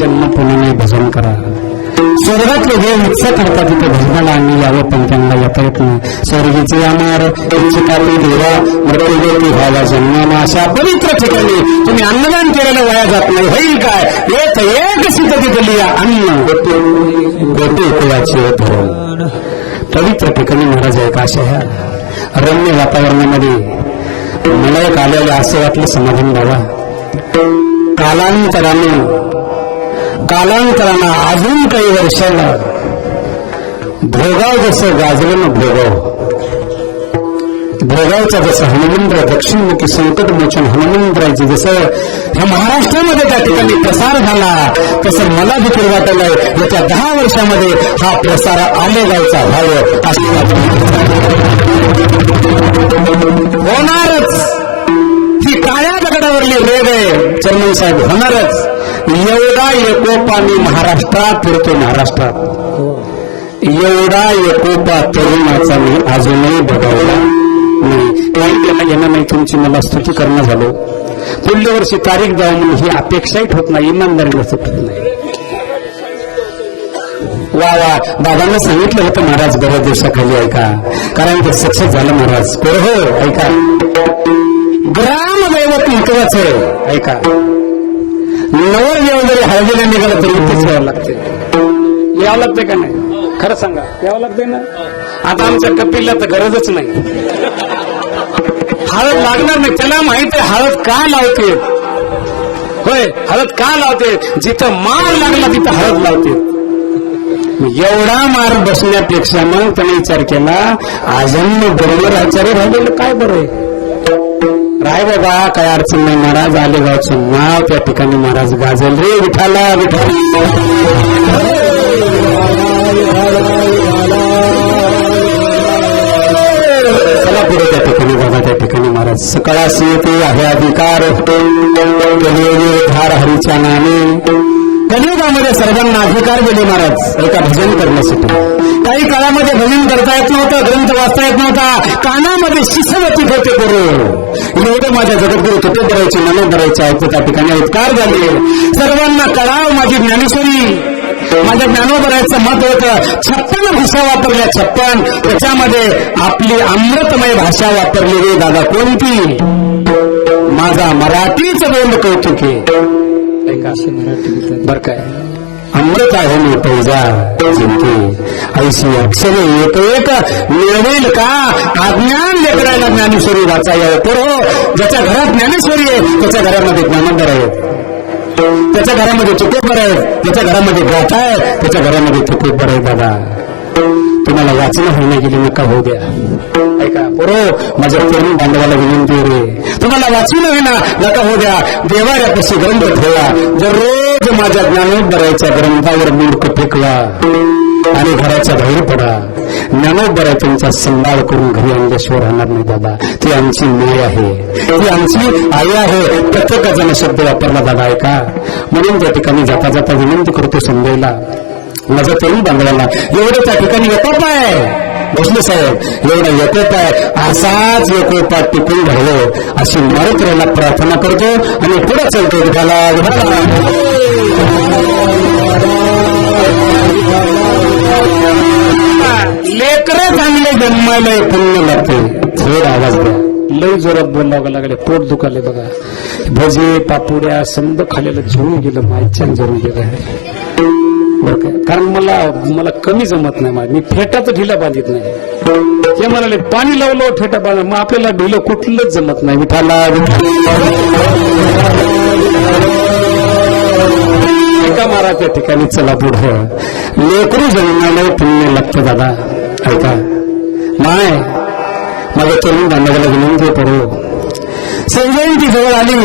जन्म पुन्हा नाही भजन करा. स्वर्गातले देव इच्छा करतात तिथे भजनाला आम्ही यावं पण त्यांना येता येत नाही. स्वर्गीचे अमर इच्छिताली देवा मृत्यूवेळी व्हावा जन्म. अशा पवित्र ठिकाणी तुम्ही अन्नदान केलेलं वाया जात नाही. होईल काय एक सिद्ध दिली अन्न गोटे कुळाचे धरण. पवित्र ठिकाणी महाराज आहे का अशा ह्या रम्य वातावरणामध्ये मला एक आलेलं असं वाटलं समाधान बाबा. कालांतरानं अजून काही वर्षाला भोगाव जसं गाजलं ना भोगावचा जसं हनुमंतराय दक्षिणमुखी संकटमोचन हनुमंतरायचे जसं ह्या महाराष्ट्रामध्ये त्या ठिकाणी प्रसार झाला तसं मला देखील वाटलं येत्या 10 वर्षामध्ये हा प्रसार आलेगावचा व्हावं असं होणारच. ही काळ्या दगडावरली रेग आहे चर्मन साहेब, होणारच. एवढा एकोपाने महाराष्ट्रात फिरतो. महाराष्ट्रात एवढा एकोपा तरुणाचा मी अजूनही बघावला नाही. येणं नाही तुमची मला स्तुती करणं झालो. पुढल्या वर्षी तारीख द्यावं म्हणून ही अपेक्षाही ठेवत नाही, इमानदारीला सुटत नाही. वा बाबांना सांगितलं होतं महाराज बऱ्याच दिवसाखाली ऐका, कारण ते सक्सेस झालं महाराज. हो ऐका, ग्रामदैवत महत्वाचं आहे ऐका. नवरदेव जरी हळदीला निघालं तरी इथेच यावं लागते. यावं लागते का नाही खरं सांगा, यावं लागते ना. आता आमच्या कपिलला तर गरजच नाही, हळद लागणार नाही. त्याला माहिती आहे हळद का लावते. होय हळद का लावते, जिथं मार लागला तिथं हळद लावते. एवढा मार बसण्यापेक्षा मग त्याने विचार केला आजन्म बरोबर आचार्य राहिलेलं काय बरं आहे. राय बाबा काय अडचण नाही. महाराज आलेगावचं नाव त्या ठिकाणी महाराज गाजल रे विठाला विठाला. चला पुढे त्या ठिकाणी बाबा त्या ठिकाणी महाराज सकळास येते आहे अधिकार धार हरीच्या नामे. कलियुगामध्ये सर्वांना अधिकार दिले महाराज एका भजन करण्यासाठी. काही काळामध्ये भजन करता येत नव्हतं, ग्रंथ वाचता येत नव्हता, कानामध्ये शिसवती होते करू. एवढं माझ्या जगद्गुरु तुटे करायचे मनो करायचे आहेत त्या ठिकाणी अधिकार झाले. सर्वांना कळाव माझी ज्ञानेश्वरी. माझ्या ज्ञानोबराचं मत होतं 56 भाषा वापरल्या 56. त्याच्यामध्ये आपली अमृतमय भाषा वापरली रे दादा कोणती. माझा मराठीच बोल कौतुक आहे बर काय. अमृत आहे मी पैजा जिंके ऐशी अक्षरे एक एक मिळवेल का. अज्ञान लेकरायला ज्ञानेश्वरी वाचा यावं. पुढं ज्याच्या घरात ज्ञानेश्वरी आहे त्याच्या घरामध्ये ज्ञानोबर आहे, त्याच्या घरामध्ये तुकोबर आहे, त्याच्या घरामध्ये गाथा आहे, त्याच्या घरामध्ये तुकोबर आहे. दादा तुम्हाला वाचणं होण्या गेली नका होऊ द्या ऐका. पुरो माझ्या तरुण बांधवाला विनंती रे, तुम्हाला वाचून होईना नका होऊ द्या. देवाऱ्यापाशी ग्रंथ ठेवा. दररोज माझ्या ज्ञानोबरायच्या ग्रंथावर मूर्ख फेकवा आणि घराच्या बाहेर पडा. ज्ञानोबराय तुमचा संभाळ करून घरी आणल्याशिवाय राहणार नाही दादा. ती आमची माय आहे, ती आमची आई आहे. प्रत्येकाचा शब्द वापरला दादा ऐका. म्हणून त्या ठिकाणी जाता जाता विनंती करतो समजायला माझा तरुण बांधवाला एवढं त्या ठिकाणी एकोपा आहे भोसले साहेब, एवढा एकोपा आहे. असाच एकोपा टिकून राहिलो अशी मारत राहायला प्रार्थना करतो आणि पुढे चालतो. लेकरं चांगले जन्माला पुण्य लागते. थोड आवाज द्या, लय जोरात बोलावं लागले, पोट दुखाले बघा. भजे पापुड्या समद खाल्लेलं झोळून गेलं, मायच्यान झोळून गेलं बरं काय. कारण मला कमी जमत नाही. मी फेटाच ढिला बांधित नाही. ते म्हणाले पाणी लावलं फेटा बांधा, मग आपल्याला ढिलं कुठलंच जमत नाही. विठाला एका मारा त्या ठिकाणी चला पुढं. लेकरू जन्माला पुण्य लागतं दादा ऐका. माय माझ्या तरुण बांधवाला विनंती पडू. संजयंती जवळ आली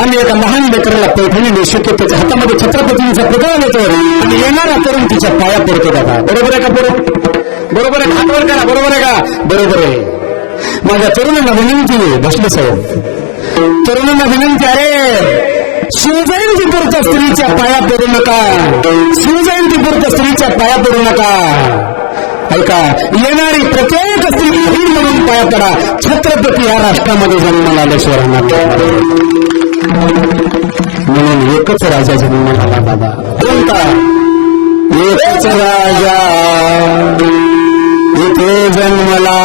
आणि एका लहान लेकराला पैठणी निश्चित त्याच्या हातामध्ये छत्रपतींचा पुतळा येतो आणि येणारा तरुण तिच्या पाया पडतो दादा. बरोबर आहे का. बरोबर आहे. हातवर करा. बरोबर आहे का. बरोबर आहे. माझ्या तरुणांना विनंती बसले साहेब, तरुणांना विनंती अरे शिवजयंतीपुरच्या स्त्रीच्या पाया पडू नका. शिवजयंतीपुरच्या स्त्रीच्या पाया पडू नका ऐका. येणारी प्रत्येक स्त्री वीर म्हणून पाया पडा. छत्रपती या राष्ट्रामध्ये जन्माला आल्याशिवाय राहणार. म्हणून एकच राजा जन्माला आला बाबा. कोणता? एकच राजा इथे जन्मला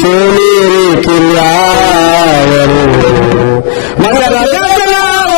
सोनेरी किल्ल्यावर. माझ्या राजाचं नाव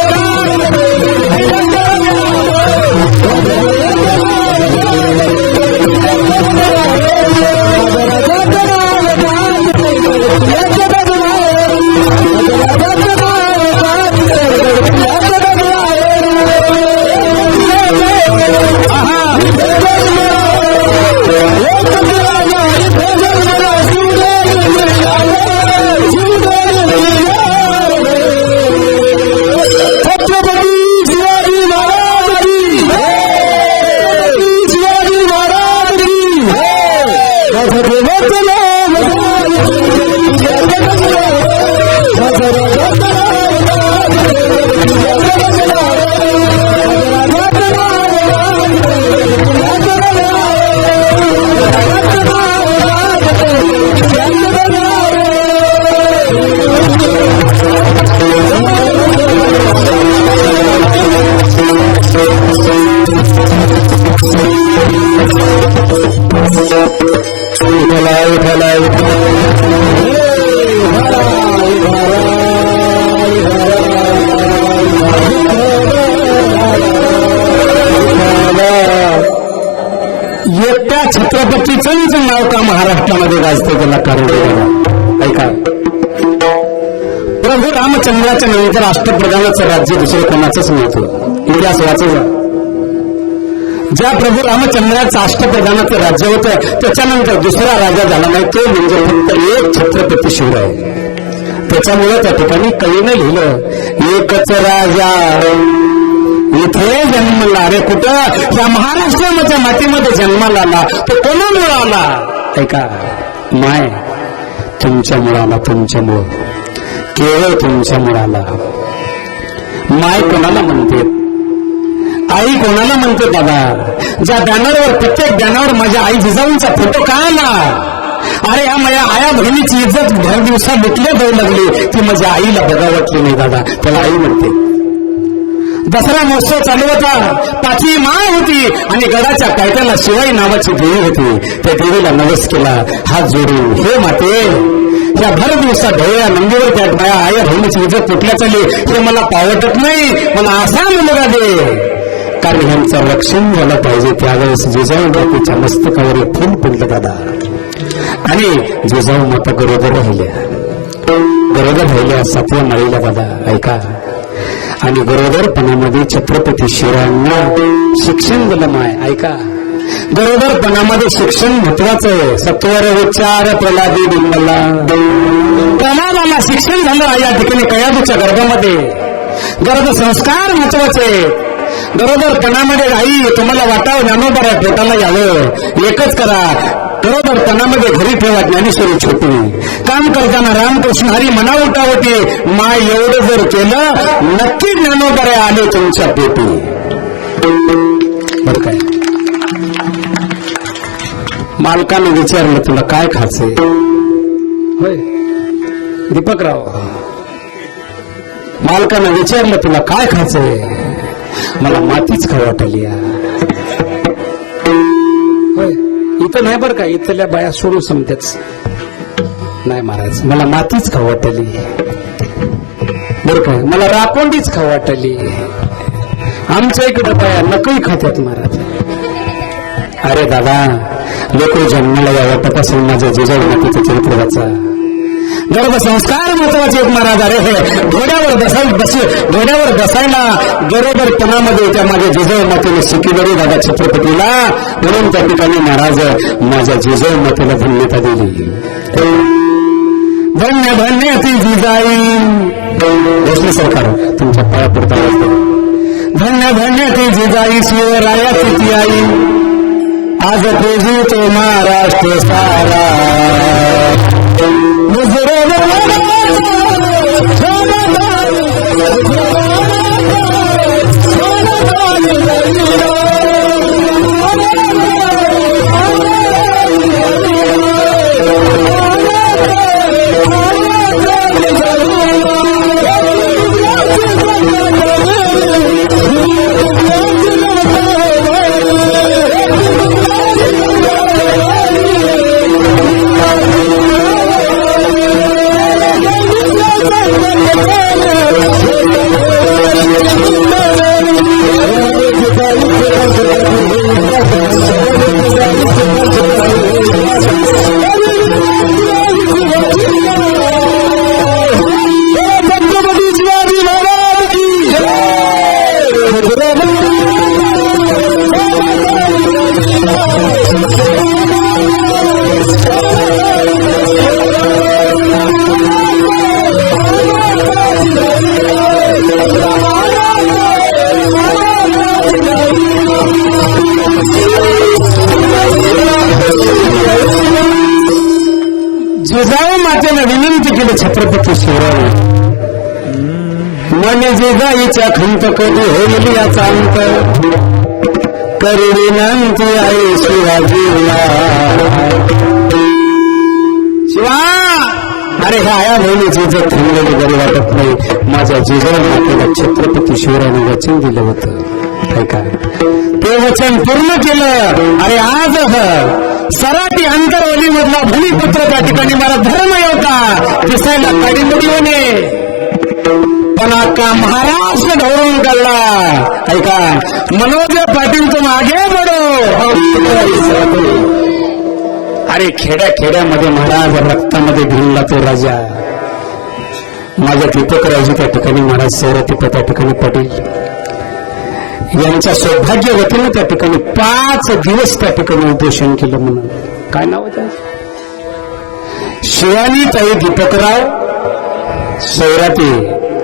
एकट्या छत्रपतीचंच नाव का महाराष्ट्रामध्ये गाजतं त्याला कारण ऐका. प्रभू रामचंद्राच्या नंतर अष्टप्रधानाचं राज्य दुसरं कोणाचंच नव्हतं. इतिहास वाचवा. ज्या प्रभू रामचंद्राचं अष्टप्रधानाचं राज्य होतं त्याच्यानंतर दुसरा राजा झाला नाही तो म्हणजे फक्त एक छत्रपती शिवराय. त्याच्यामुळे त्या ठिकाणी कवीनं लिहिलं एकच राजा इथे जन्मला. अरे कुठं? या महाराष्ट्राच्या मातीमध्ये जन्माला आला. तो कोणामुळे आला? ऐका. माय तुमच्यामुळे आला. तुमच्यामुळं, केवळ तुमच्यामुळे आला. माय कोणाला म्हणते? आई कोणाला म्हणते बाबा? ज्या बॅनरवर, प्रत्येक बॅनरवर माझ्या आई जिजाऊंचा फोटो का आला? अरे या माझ्या आया बहिणीची इज्जत भर दिवसा लुटले जाऊ लागली ती माझ्या आईला बघा वाटली नाही दादा. त्याला आई म्हणते. दसरा महोत्सव चालू होता. पाचवी माय होती आणि गडाच्या कायद्याला शिवाई नावाची देवी होती. त्या देवीला नवस केला हात जोडून. हे माते, या भर दिवसा ढवळ्या नंदीवर त्या माझ्या आया बहिणीची इज्जत कुठल्या चालली हे मला पावटत नाही. मला असा मुलगा दे कारण ह्यांचं रक्षण झालं पाहिजे. त्यावेळेस जिजाऊ बापूच्या मस्तकावर एक फूल पडलं दादा. आणि जिजाऊ माता गरोदर राहिल्या. गरोदर राहिल्या 7व्या माळीला दादा. ऐका. आणि गरोदरपणामध्ये छत्रपती शिवरायांना शिक्षण दिलं माय. ऐका. गरोदरपणामध्ये शिक्षण महत्वाचं आहे. सत्वर उच्चार प्रल्हादी बिंबला. प्रल्हादाला शिक्षण झालं या ठिकाणी कयादूच्या गर्भामध्ये. गर्भ संस्कार महत्वाचे. गरोदरपणामध्ये आई तुम्हाला वाटावं ज्ञानोबा पोटाला यावं. एकच करा. गरोदरपणामध्ये घरी ठेवा ज्ञानेश्वरी छोटी. काम करताना रामकृष्ण हरी म्हणा उठावते. माय एवढं जर केलं नक्की ज्ञानोबा आले तुमच्या पोटी. बर काय? मालकाने विचारलं तुला काय खायचंय? होय दीपकराव. मालकाने विचारलं तुला काय खायचंय? मला मातीच खाऊ वाटली. होय इथं नाही बरं का. इथल्या बाया सोडून समतेच नाही महाराज. मला मातीच खाऊ वाटली बरं काय. मला राकोंडीच खाऊ वाटली. आमच्या इकडे बाया नकळी खात्यात महाराज. अरे दादा लोक जन्माला या वाटत असेल माझ्या जिजाऊ मातीचं चरित्र वाचा. गर्भसंस्कार महत्वाचे आहेत महाराज. अरे हे घोड्यावर बसायला गरोदरपणामध्ये त्या माझ्या जिजाऊ मातेने शिकवली दादा छत्रपतीला. म्हणून त्या ठिकाणी महाराज माझ्या जिजाऊ मातेला धन्यता दिली. धन्य धन्य ती जिजाई. भोसले सरकार तुमच्या पाया पडता. धन्य धन्य ती जिजाई शिवरायाची ती आई. आज पूजू तो महाराष्ट्र सारा. छत्रपती शिवराय मन जिजाईच्या खंत कधी होईल याचा अंत करी विनंती आहे शिवाजीला शिवा अरे ह्या आया बहिणीची इज्जत थांबलेली बरी वाटत नाही माझ्या जिजाऊ मातेला छत्रपती शिवरायाने वचन दिलं होतं ऐका ते वचन पूर्ण केलं अरे आज सराटी अंतरवली मधला भूमिपुत्र त्या ठिकाणी मला धर्म होता दिसायला काडीमुडी होणे पण अख्खा महाराष्ट्र ढवळून काढला ऐका मनोज पाटील तुम आगे बढो अरे खेड्या खेड्यामध्ये महाराज रक्तामध्ये भिनला तो राजा माझ्या दीपकरावजी त्या ठिकाणी महाराज सौरतीप त्या ठिकाणी पटेल यांच्या सौभाग्यवतीनं त्या ठिकाणी 5 दिवस त्या ठिकाणी उपोषण केलं म्हणून काय नाव होतं शिवानी ताई दीपकराव सौराती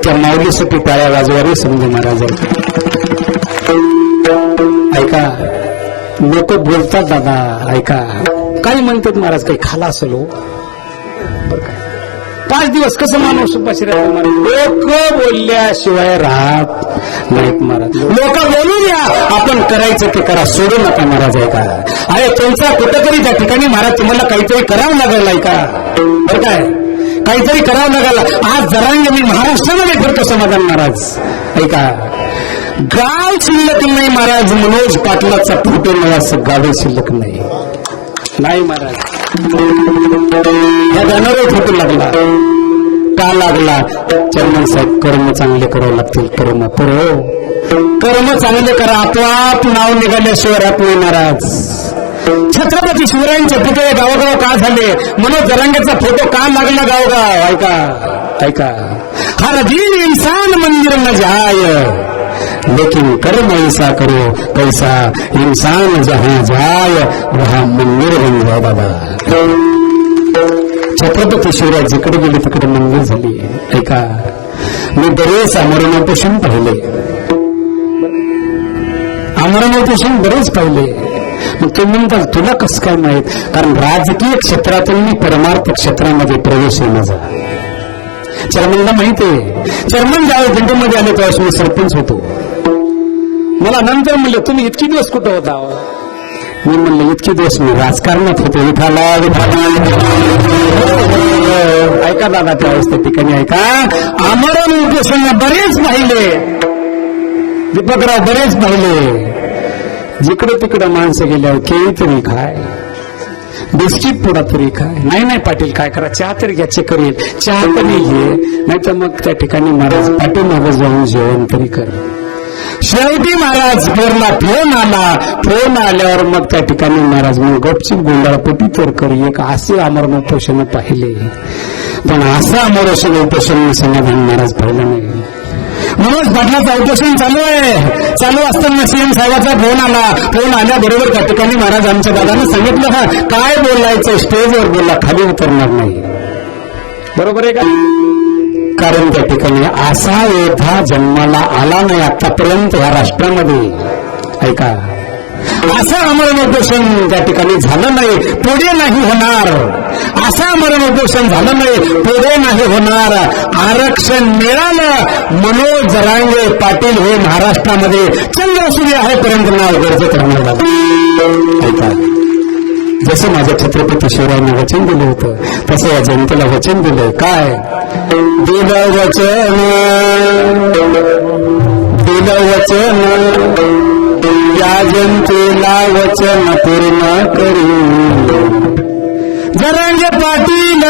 त्या माऊलीसाठी टाळ्या वाजवारी समजे महाराज ऐका लोक बोलतात दादा ऐका काही म्हणतात महाराज काही खाला असेल हो बरं काय 5 दिवस कसं माणूस उपाशी राहतो महाराज लोक बोलल्याशिवाय राहत नाहीत महाराज लोक बोलू द्या आपण करायचं ते करा सोडू नका महाराज ऐका अरे तुमचा कुठंतरी त्या ठिकाणी महाराज तुम्हाला काहीतरी करावं लागेल ऐका बरं काय काहीतरी करावं लागेल आज जरांगे मी महाराष्ट्रामध्ये फिरतो समाधान महाराज ऐका गाव शिल्लक नाही महाराज मनोज पाटलाचा फोटो मला असं गाव शिल्लक नाही महाराज या गाण्यावर फोटो लागला का लागला चर्मन साहेब कर्म चांगले करावं लागतील कर्म चांगले करा आपोआप नाव निघाल्याशिवाय राहत नाही महाराज छत्रपती शिवरायांचे पुतळे गावोगाव का झाले मनोज जरांगेचा फोटो का लागला गावोगाव ऐका हर दिन इंसान मंदिर न जाय लेकिन कर्म ऐसा करो कैसा इंसान जहां जाय वहां मंदिर बन जाए बाबा छत्रपती शिवराय जिकडे गेले तिकडे मंदिर झाली ऐका मी बरेच आमरण पाहिले आमरण बरेच पाहिले मग ते म्हणतात तुला कसं काय माहित कारण राजकीय क्षेत्रातून मी परमार्थ क्षेत्रामध्ये प्रवेश आहे माझा चेअरमनला माहिती आहे चेअरमन ज्यावेळेस दिंडीमध्ये आले त्यावेळेस मी सरपंच होतो मला नंतर म्हणलं तुम्ही इतकी दिवस कुठं होता मी म्हणलं इतके दिवस मी राजकारणात होतो ऐका दादा त्यावेळेस त्या ठिकाणी ऐका आमरण उपोषण बरेच पाहिले दीपकराव बरेच पाहिले जिकडे तिकडे माणसं गेल्यावर केळी तरी खाय बिस्किट पुडा तरी खाय नाही पाटील काय करा चहा तरी घ्या चेक करेल चहा तरी घे नाही तर मग त्या ठिकाणी महाराज पाठीमागे जाऊन जेवण तरी कर शेवटी महाराज बोरला फोन आल्यावर मग त्या ठिकाणी महाराज मग गपचीप गोंधळापोटी तर करी एक असे आमरण उपोषण पाहिले पण असं आमरण उपोषण समाधान महाराज पाहिलं नाही मनोज पाटलाचं उपोषण चालू असताना सीएम साहेबाचा फोन आल्याबरोबर त्या ठिकाणी महाराज आमच्या दादाने सांगितलं हा काय बोलायचं स्टेजवर बोलला खाली उतरणार नाही बरोबर आहे का कारण त्या ठिकाणी असा योद्धा जन्माला आला नाही आतापर्यंत या राष्ट्रामध्ये ऐका असं आमरण उपोषण त्या ठिकाणी झालं नाही पुढे नाही होणार असं आमरण उपोषण झालं नाही पुढे नाही होणार आरक्षण मिळालं मनोज जरांगे पाटील हे महाराष्ट्रामध्ये चंद्रसूर्य आहेपर्यंत नाव गरजेत राहणार ऐका जसं माझ्या छत्रपती शिवरायांनी वचन दिलं होतं तसं या जनतेला वचन दिलं काय दिलं वचन या जनतेला वचन पूर्ण करू जरांगे पाटील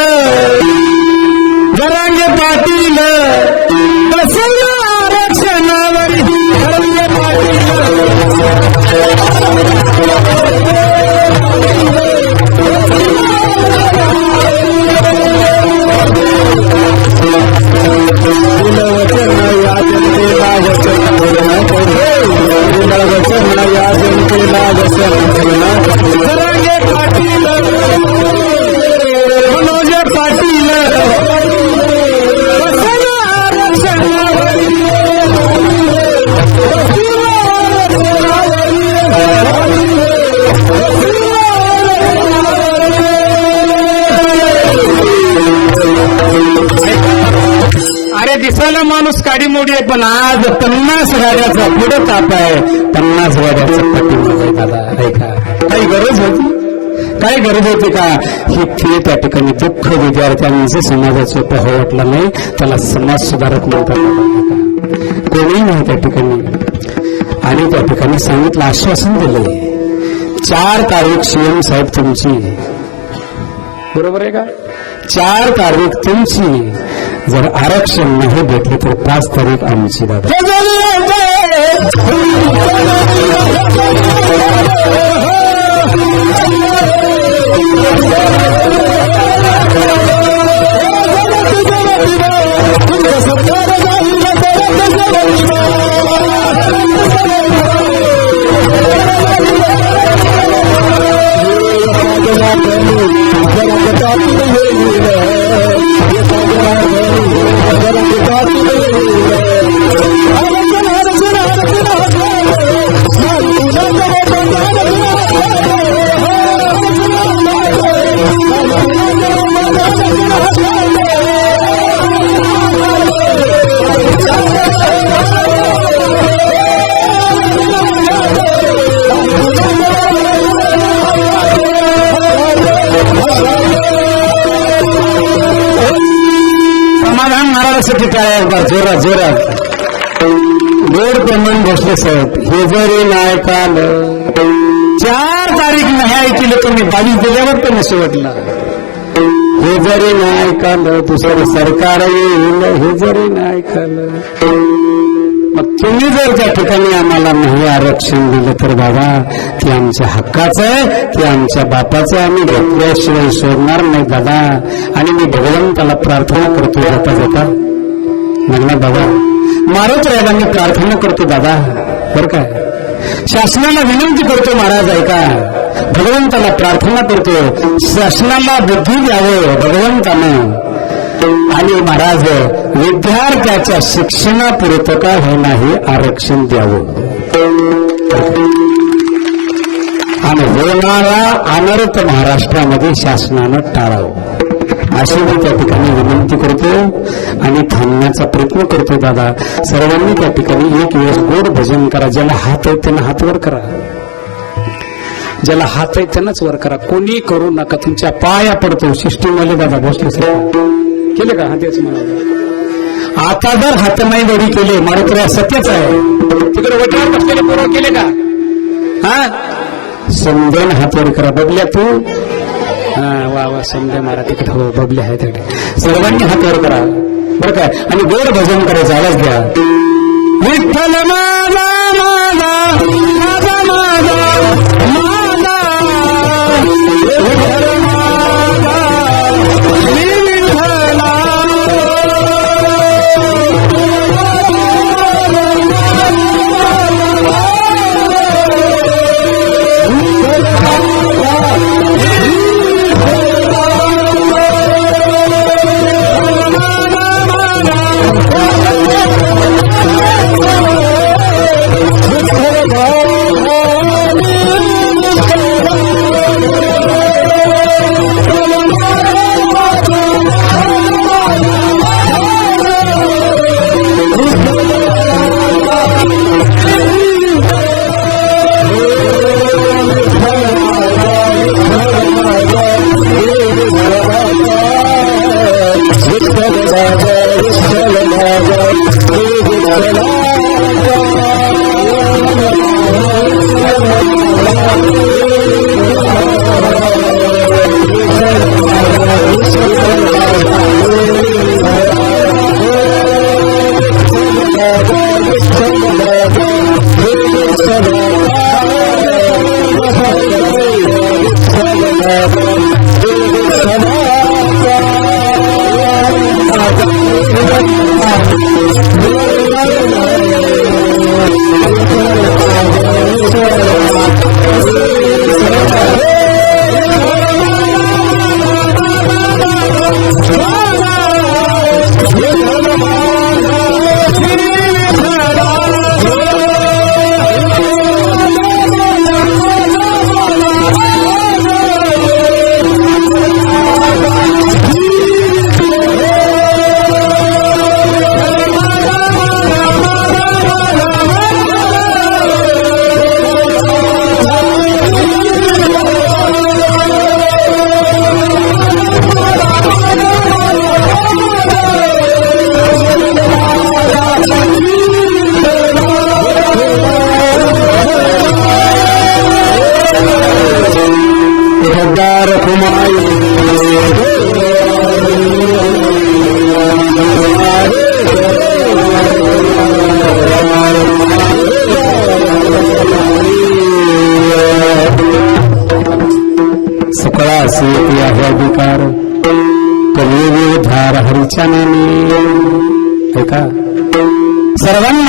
बसलं आरक्षणावर जरांगे मनोज पाटील काडीमोडी आहे, पण आज 50 गाड्याचा पुढे ताप आहे, 50 गाड्याचं पाठीमागे आहे दादा. ऐका, काही गरज होती? काय गरज होती का? ही फी त्या ठिकाणी दुःख विद्यार्थ्यांचं समाजाचं पाहावं वाटलं नाही, त्याला समाज सुधारक म्हणतात. कोणीही नाही त्या ठिकाणी. आणि त्या ठिकाणी सांगितलं, आश्वासन दिलंय, 4 तारीख सीएम साहेब तुमची, बरोबर आहे का? 4 तारीख तुमची, जर आरक्षण नाही भेटले तर 5 तारीख आमची दादा. जोरात जोरात गोड प्रमाण भोसले साहेब, हे जरी नाही काल 4 तारीख नाही ऐकली तुम्ही, 22 दिल्यावर पण शेवटला. हे जरी नाही काल दुसरं सरकार येईल, हे जरी नाही काल. मग तुम्ही जर त्या ठिकाणी आम्हाला नाही आरक्षण दिलं तर बाबा, ते आमच्या हक्काचं आहे, ते आमच्या बापाचं आहे, आम्ही घेतल्याशिवाय सोडणार नाही दादा. आणि मी भगवंताला प्रार्थना करतो जाता जाता, म्हणणार बाबा मारत राहायला मी प्रार्थना करतो दादा, बरं काय? शासनाला विनंती करतो महाराज, ऐका, भगवंताला प्रार्थना करतो, शासनाला बुद्धी द्यावं भगवंतानं, आणि महाराज विद्यार्थ्याच्या शिक्षणापुरतं का होईनाही आरक्षण द्यावं, आणि होणारा अनर्थ महाराष्ट्रामध्ये शासनानं टाळावं, अशी मी त्या ठिकाणी विनंती करतो आणि थांबण्याचा प्रयत्न करतो दादा. सर्वांनी त्या ठिकाणी एक वेळेस गोड भजन करा. ज्याला हात आहे त्यांना हात वर करा, ज्याला हात आहे त्यांनाच वर करा, कोणी करू नका, तुमच्या पाया पडतो. सिस्टीमवाले दादा बसले केले का? हातेच म्हणा. आता जर हात नाही वडी केले, मारुत्र सत्यच आहे, तिकडे वटीवर बसलेले पोरं केले का? हा, समजून हात वर करा. बघल्या तू? हा, वा वा, समजा मारा तिकडे. हो, बबले आहे तिकडे. सर्वांनी हातवर करा, बरं काय? आणि गोड भजन करायचं, आवाज घ्या. विठ्ठल माझा माझा माझा माझा माझा, विठ्ठल माझा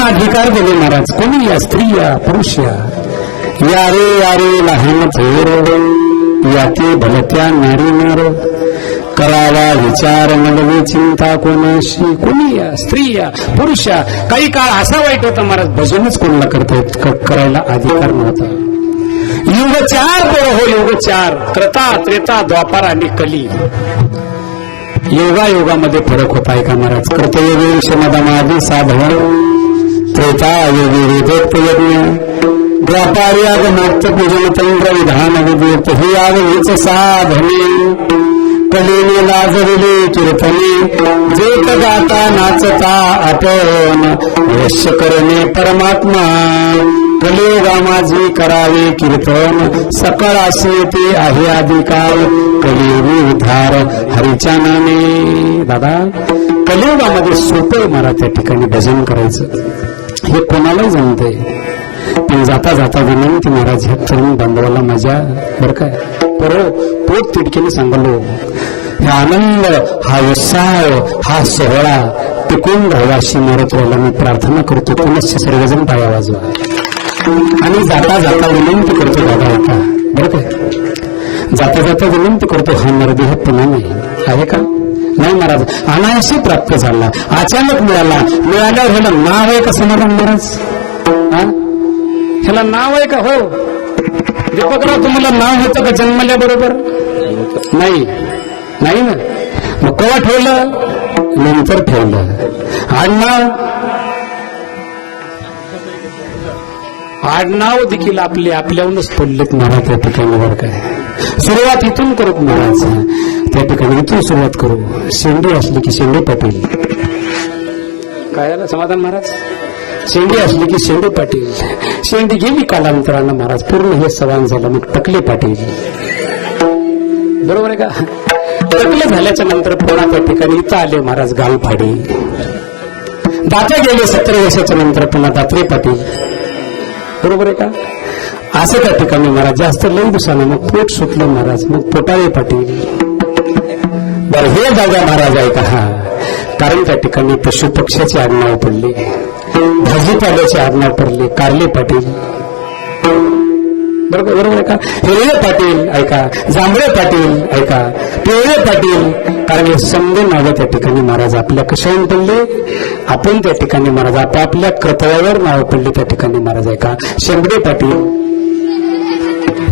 अधिकार दिले महाराज. कोणी या स्त्रिया पुरुषया यारे यारे लहान थोर याती भलत्या नारी नार करावा विचार नलवी चिंता कोणाशी. कोणी या स्त्रिया पुरुषया. काही काळ असा वाईट होता महाराज भजनच कोणाला करायला अधिकार नव्हता. युग 4 हो युग 4 त्रता त्रेता द्वापार आणि कली. योगायोगामध्ये फरक होता आहे का महाराज. कर्तयोगी क्षमदामादी साधन त्रेता योगी वेदोक्त यज्ञ द्वापार याग मोक्त पूजन तंत्र विधान विवेक हे याग हेच साधने कलेने लाजविले कीर्तने जेत गाता नाचता आपण यश करणे परमात्मा. कलियुगा माझी करावे कीर्तन सकळ असे ते आहे अधिकार कलियुगी उद्धार हरीच्या नामे. दादा कलियुगामध्ये सोपं मला त्या ठिकाणी भजन करायचं हे कोणालाही जमतंय. पण जाता जाता विनंती महाराज ह्या तरुण बांधवाला माझ्या बरं काय पोट तिडकीने सांगलो हा आनंद हा उत्साह हा सोहळा टिकून राहावा अशी महाराज मी प्रार्थना करतो. पुनश्च सर्वजण पाया वाजवा आणि जाता जाता विनंती करतो दादा होता बरं काय. जाता जाता विनंती करतो हा मरदेह पुन्हा नाही आहे का. नाही महाराज अनायाशी प्राप्त झाला अचानक मिळाल्यावर ह्याला नाव आहे का समाधान महाराज. ह्याला नाव आहे का. हो दीपकराव तुम्हाला नाव होतं का जन्मल्या बरोबर. नाही नाही ना. मग केव्हा ठेवलं नंतर ठेवलं. आडनाव देखील आपल्याहूनच पडलेत महाराज त्या ठिकाणी बरं काय. सुरुवात इथून करत महाराज त्या ठिकाणी इथून सुरुवात करू. शेंडी असली की शेंडे पाटील काय समाधान महाराज. शेंडी असली की शेंडे पाटील. शेंडी गेली कालांतरानं महाराज पूर्ण हे सवान झालं मग टकले पाटील बरोबर आहे का. टकले झाल्याच्या नंतर पुन्हा त्या ठिकाणी इथं आले महाराज गालफाडी. दाते गेले 17 वर्षाच्या नंतर पुन्हा दात्रे पाटील बरोबर आहे का. असं त्या ठिकाणी महाराज जास्त लई दिवसानं मग पोट सुटलं महाराज मग पोटाळे पाटील. बरं हे जागा महाराज आहे का. हा कारण त्या ठिकाणी पशु पक्ष्याचे आडनाव पडले भाजीपाल्याचे आडनाव पडले कारले पाटील बरोबर आहे का. हिरवे पाटील ऐका जांभळे पाटील ऐका पिवळे पाटील. कारण हे समजे नावं त्या ठिकाणी महाराज आपल्या कशावरून पडले. आपण त्या ठिकाणी महाराज आपापल्या कर्तव्यावर नावं पडले त्या ठिकाणी महाराज ऐका. शेंबडे पाटील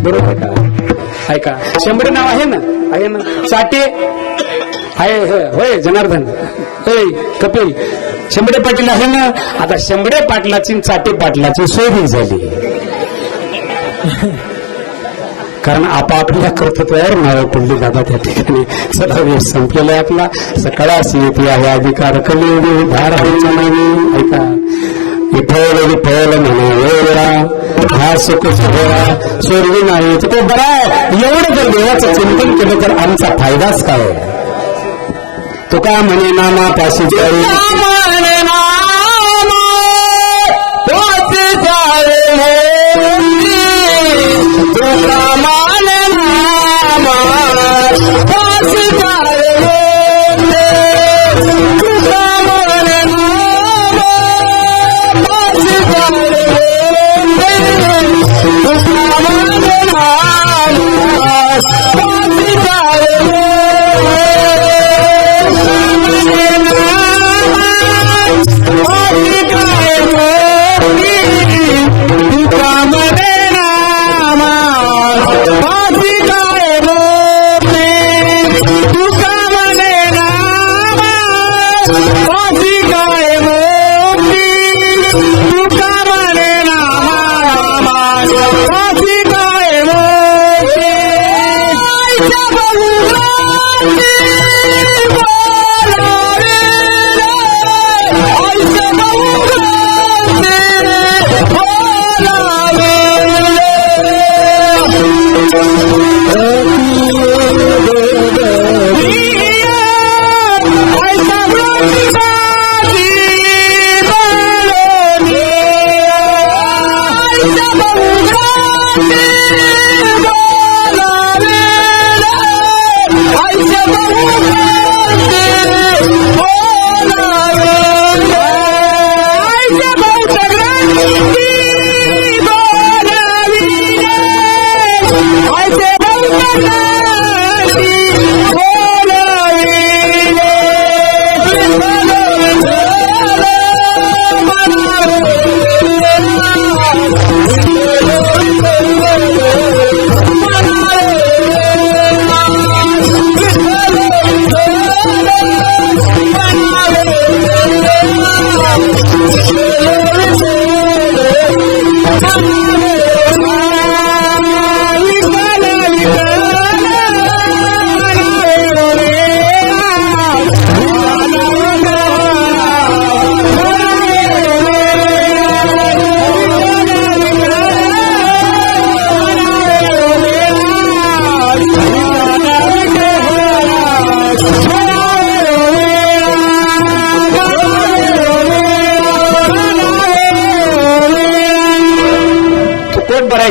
बरोबर आहे का. ऐका शेंबडे नाव आहे ना चाटे आहे होय जनार्दन होय कपिल शेंबडे पाटील आहे ना. आता शेंबडे पाटलाची चाटे पाटलाची सोयी झाली कारण आपापल्या कर्तृत्वावर नावं पडली दादा त्या ठिकाणी. चला वेळ संपलेला आहे आपला. सकाळास येते आहे अधिकार कलियुगी उद्धार हरीच्या नामे. ऐका विठ्ठल म्हणे वेळा हा सुख सोहळा स्वर्गी नाही तर तो बरा. एवढं जर देवाचं चिंतन केलं तर आमचा फायदाच काय. तुका म्हणे नामापाशी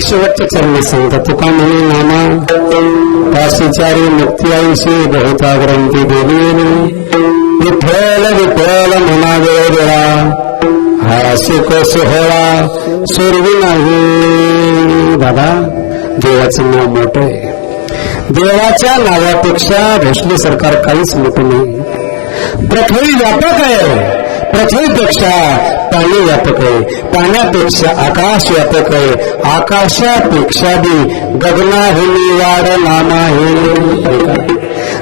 शेवटच्या चरणी सांगतात तुका म्हणे नामा पाशीचारी मुक्ती आयुषी बहुता ग्रंथी देवी विठ्ठल विठ्ठल म्हणा वेळा हा को सोहळा सोरवी नाही दादा देवाचं नाव मोठं आहे. देवाच्या नावापेक्षा भोसले सरकार काहीच मोठं नाही. पृथ्वी व्यापक आहे, पृथ्वीपेक्षा पाणी व्यापक आहे, पाण्यापेक्षा आकाश व्यापक आहे, आकाशापेक्षा बी गगनाहुनी वाढ नाम आहे.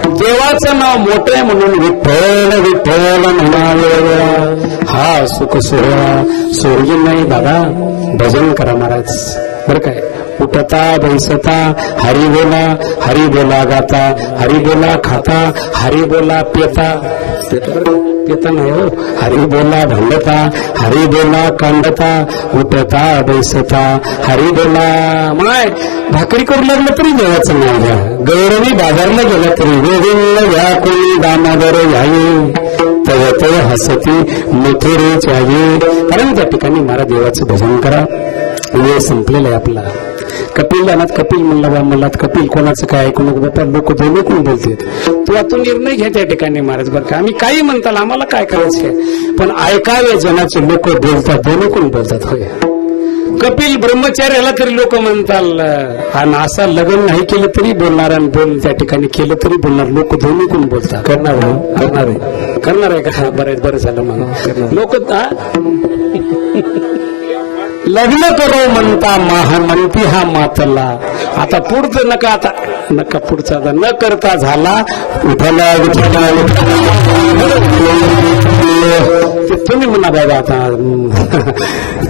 देवाचं नाव मोठं आहे म्हणून विठ्ठल विठ्ठल म्हणावे हा सुख सोहळा सोर्य नाही. दादा भजन करा महाराज बरं काय. उठता बैसता हरी बोला गाता, हरी बोला खाता, हरी बोला पेता पेता नाही हो, हरी बोला भांडता, हरी बोला कांडता, उठता बैसता हरी बोला. माय भाकरी करू लागलं तरी देवाचं नाव घ्या, गौरवी बाजारला गेला तरी गोविंद घ्या कोणी दामोदर घ्यावी, तव तव हसती मथुरे चावी. कारण त्या ठिकाणी मला देवाचं भजन करा. वेळ संपलेला आहे आपला. कपिल जाणार कपिल म्हणला बा मला कपिल कोणाचं काय ऐकू नको बापा, लोक दोन्ही कोण बोलतात. तू आता निर्णय घ्या त्या ठिकाणी महाराज बरं का. आम्ही काही म्हणताल आम्हाला काय करायचं पण ऐकावे जनाचे लोक बोलतात, दोन्ही कोण बोलतात. होय कपिल ब्रह्मचार्याला तरी लोक म्हणताल आणि असा लग्न नाही केलं तरी बोलणार आणि बोल त्या ठिकाणी केलं तरी बोलणार. लोक दोन्ही कोण बोलतात. करणार आहे का. बरं झालं मला लोक लग्न करो म्हणता म्हणती हा मातला. आता पुढचं नका पुढचा न करता झाला उठला तुम्ही म्हणा बाबा आता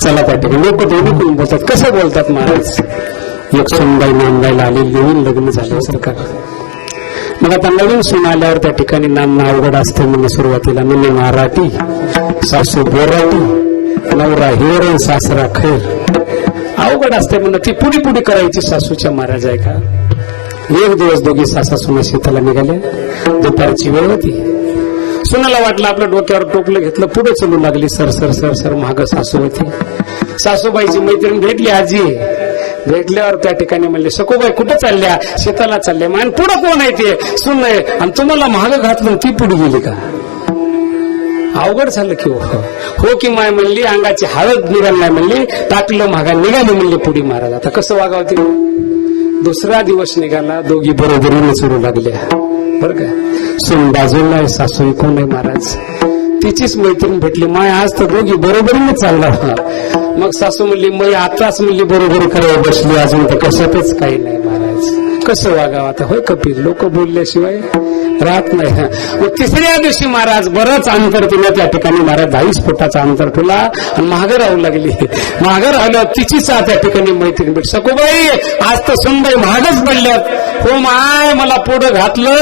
चला त्या ठिकाणी. लोक दोन्ही कोण बोलतात. कसं बोलतात महाराज. एक सुनबाई नांदायला आली, नवीन लग्न झालं सरकार. मग आता नवीन सून आल्यावर त्या ठिकाणी नांदणं अवघड असते म्हणजे सुरुवातीला. म्हणजे मराठी सासू बोराटी, नवरा हिवर सासरा खैर. अवघड असते म्हणून ती पुढी पुढी करायची सासूच्या महाराज आहे का. एक दिवस दोघी सासा सुना शेताला निघाल्या. दुपारची वेळ होती. सुनाला वाटलं आपल्या डोक्यावर टोपलं घेतलं, पुढे चलू लागली. सर सर सर सर माग सासू होती. सासूबाईची मैत्रीण भेटली. आजी भेटल्यावर त्या ठिकाणी म्हणले सकोबाई कुठं चालल्या. शेताला चालल्या. आणि पुढं कोण आहे ते सुन आहे आणि तुम्हाला महाग घातलं ती पुढे गेली का. अवघड झालं की हो की माय म्हणली. अंगाची हळद निघाली नाही म्हणली. टाकलं महागा निघाली म्हणले पुढे महाराज. आता कसं वागावं ते. दुसरा दिवस निघाला. दोघी बरोबरीने सुरू लागल्या बरं का. सून बाजूला आहे, सासू कोण आहे महाराज. तिचीच मैत्रीण भेटली. माय आज तर दोघी बरोबरीने चालणार. मग सासू म्हणली मै आताच म्हणली बरोबरी करावं बसली, अजून तर कशातच काही नाही महाराज. कसं वागावं आता. होय कपिल लोक बोलल्याशिवाय राहत नाही. मग तिसऱ्या दिवशी महाराज बरंच अंतर तिने त्या ठिकाणी महाराज 40 फुटाचा अंतर ठेवला आणि महागर राहू लागली. महागर राहिलं तिची त्या ठिकाणी मैत्रीण भेट. सकोबाई आज तर सुनबाई महागच पडल्यात. हो माय मला पुढं घातलं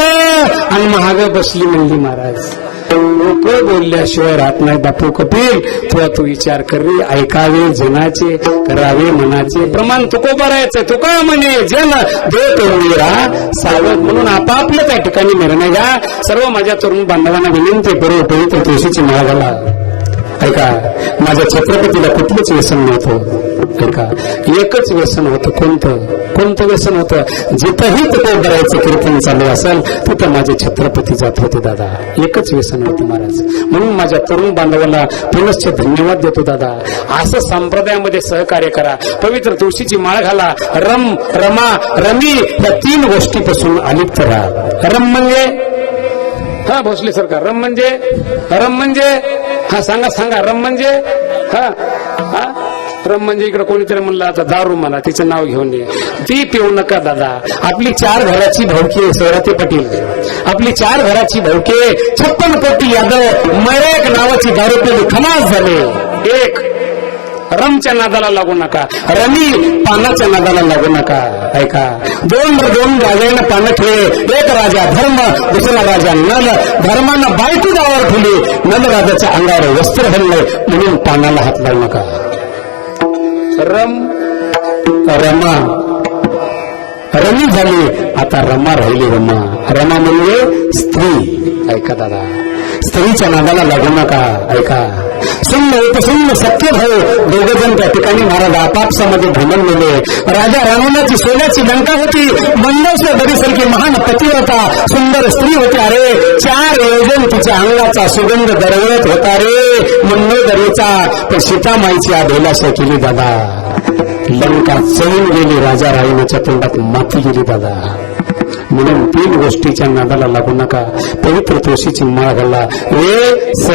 आणि महाग बसली म्हणली महाराज. लोक बोलल्याशिवाय राहत नाही बापू कपिल. तू विचार करी. ऐकावे जनाचे, करावे मनाचे. प्रमाण तुकोबा राहायचं. तुका म्हणे जन देत वीरा सावध. म्हणून आपापल्या त्या ठिकाणी निर्णय घ्या. सर्व माझ्या तरुण बांधवांना विनंती करू पवित्र तुळशीची माळ घाला. ऐका माझ्या छत्रपतीला कुठलंच व्यसन नव्हतं. ऐका एकच व्यसन होतं. कोणतं व्यसन होतं. जिथंही तुकोबरायचं कीर्तन चालू असेल तिथं माझे छत्रपती जात होते दादा. एकच व्यसन होतं महाराज. म्हणून माझ्या तरुण बांधवाला पुनश्च धन्यवाद देतो दादा. असं संप्रदायामध्ये सहकार्य करा. पवित्र तुळशीची माळ घाला. रम रमा रमी या 3 गोष्टीपासून अलिप्त राहा. रम म्हणजे हा भोसले सरकार. रम म्हणजे हा सांगा रम म्हणजे हा रम म्हणजे इकडे कोणीतरी म्हणलं आता दारू मला तिचं नाव घेऊन ये. ती पिऊ नका दादा. आपली 4 घराची भावकी सौराते पाटील. आपली 4 घराची भावके 56 कोटी यादव मयक नावाची दारू पिली खलास झाले. एक रमच्या नादाला लागू नका, रमी पानाच्या नादाला लागू नका. ऐका, दोन राजांना पानं ठेवले. एक राजा धर्म, दुसरा राजा नल. धर्मानं बायको गावावर ठेवली, नल राजाच्या अंगावर वस्त्र हल्ले, म्हणून पानाला हात लावू नका. रमा रमी झाली, आता रमा राहिली. रमा म्हणजे स्त्री. ऐका दादा, स्त्रीच्या नादाला लागू नका. ऐका, सुन्न उपसुन्न सख्य भाऊ दोघ जण त्या ठिकाणी महाराज आपापसामध्ये भ्रमणलेले. राजा रावणाची सोन्याची लंका होती. मंडोसला दरीसारखी महान पती होता, सुंदर स्त्री होती. अरे 4 योजन तिच्या अंगाचा सुगंध दरवळत होता रे मंडोदरीचा. पण सीतामाईची अभिलाषा केली दादा. लंका चळून गेली, राजा रावणाच्या तोंडात माती गेली दादा. म्हणून 3 गोष्टीच्या नादाला लागू नका. पवित्र तुळशीची माळ घाला. वे स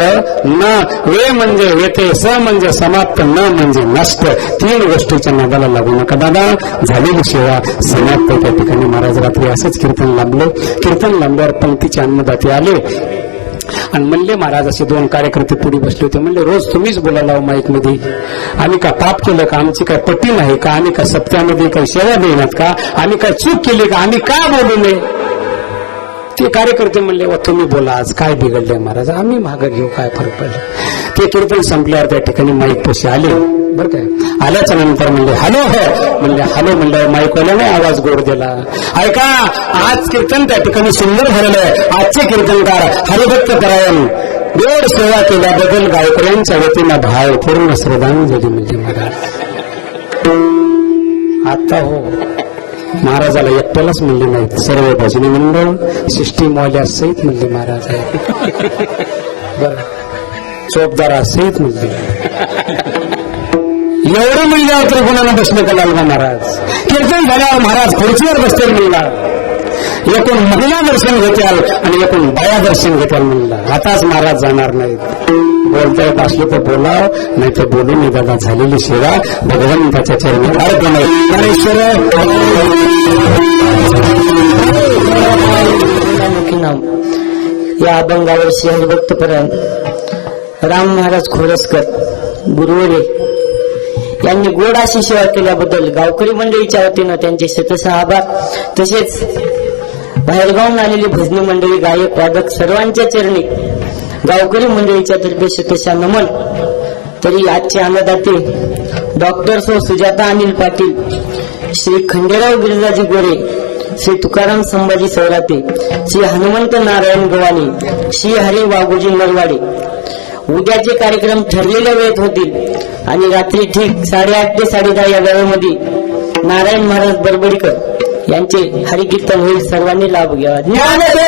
न. वे म्हणजे वेते, स म्हणजे समाप्त, न म्हणजे नष्ट. 3 गोष्टीच्या नादाला लागू नका दादा. झालेली सेवा समाप्त. त्या ठिकाणी महाराज रात्री असंच कीर्तन लांबलं. कीर्तन लांबल्यावर पंक्तीचे अन्नदाते आले आणि म्हणले, महाराज असे 2 कार्यकर्ते पुढे बसले होते. म्हणले, रोज तुम्हीच बोलायला माईक मध्ये. आम्ही का पाप केलं का? आमची काय पट्टी नाही का? आम्ही का सप्त्यामध्ये काही सेवा देण्यात का? आम्ही काय चूक केली का? आम्ही का बोलू नये? ते कार्यकर्ते म्हणले, वा तुम्ही बोला, आज काय बिघडलंय महाराज? आम्ही मागं घेऊ, काय फरक पडला? ते कीर्तन संपल्यावर त्या ठिकाणी माईक पशी आले. बरं काय, आल्याच्या नंतर म्हणले, हॅलो हो. म्हणले, हॅलो म्हणल्यावर माईकवाल्याने आवाज गोड दिला. ऐका, आज कीर्तन त्या ठिकाणी सुंदर झालेलं. आजचे कीर्तनकार हरिभक्त परायण गोड सेवा केल्याबद्दल गायकऱ्यांच्या वतीनं भावपूर्ण श्रद्धांजली म्हणजे महाराज. आता हो, महाराजाला एकट्यालाच म्हणले नाहीत, सर्व भजनी मंडळ शिष्टीमौल्या सहित म्हणले महाराज आहे. बरं, चोपदारा सहित म्हणले. एवढं म्हणल्यावर तर कोणाला बसले का लालगा महाराज? कीर्तन झाल्यावर महाराज खुर्चीवर बसतील म्हणला. एकूण महिला दर्शन घेत्याल आणि एकूण बाया दर्शन घेत्याल म्हणला. आताच महाराज जाणार नाहीत. बोलता येत असले तर बोलाव, नाही तर बोलू नये दादा. झालेली सेवा भगवंताच्या चरणी अर्पण आहे. या अभंगावर श्री हरिभक्त परायण राम महाराज खोडसकर गुरुवरे यांनी गोड अशी सेवा केल्याबद्दल गावकरी मंडळीच्या वतीनं त्यांचे शतशः आभार. तसेच बाहेरगावून आलेली भजनी मंडळी, गायक, वादक सर्वांच्या चरणी गावकरी मंडळीच्या तर्फे शतशः नमन. तरी आजचे अन्नदाते डॉक्टर सुजाता अनिल पाटील, श्री खंडेराव गिरिजाजी गोरे, श्री तुकाराम संभाजी सौराते, श्री हनुमंत नारायण गवानी, श्री हरी वाघोजी नरवाडे. उद्याचे कार्यक्रम ठरलेल्या वेळेत होतील आणि रात्री ठीक 8:30 ते 10:30 या वेळेमध्ये नारायण महाराज बरबडीकर यांचे हरिकीर्तन होईल. सर्वांनी लाभ घ्यावा. ज्ञानदेव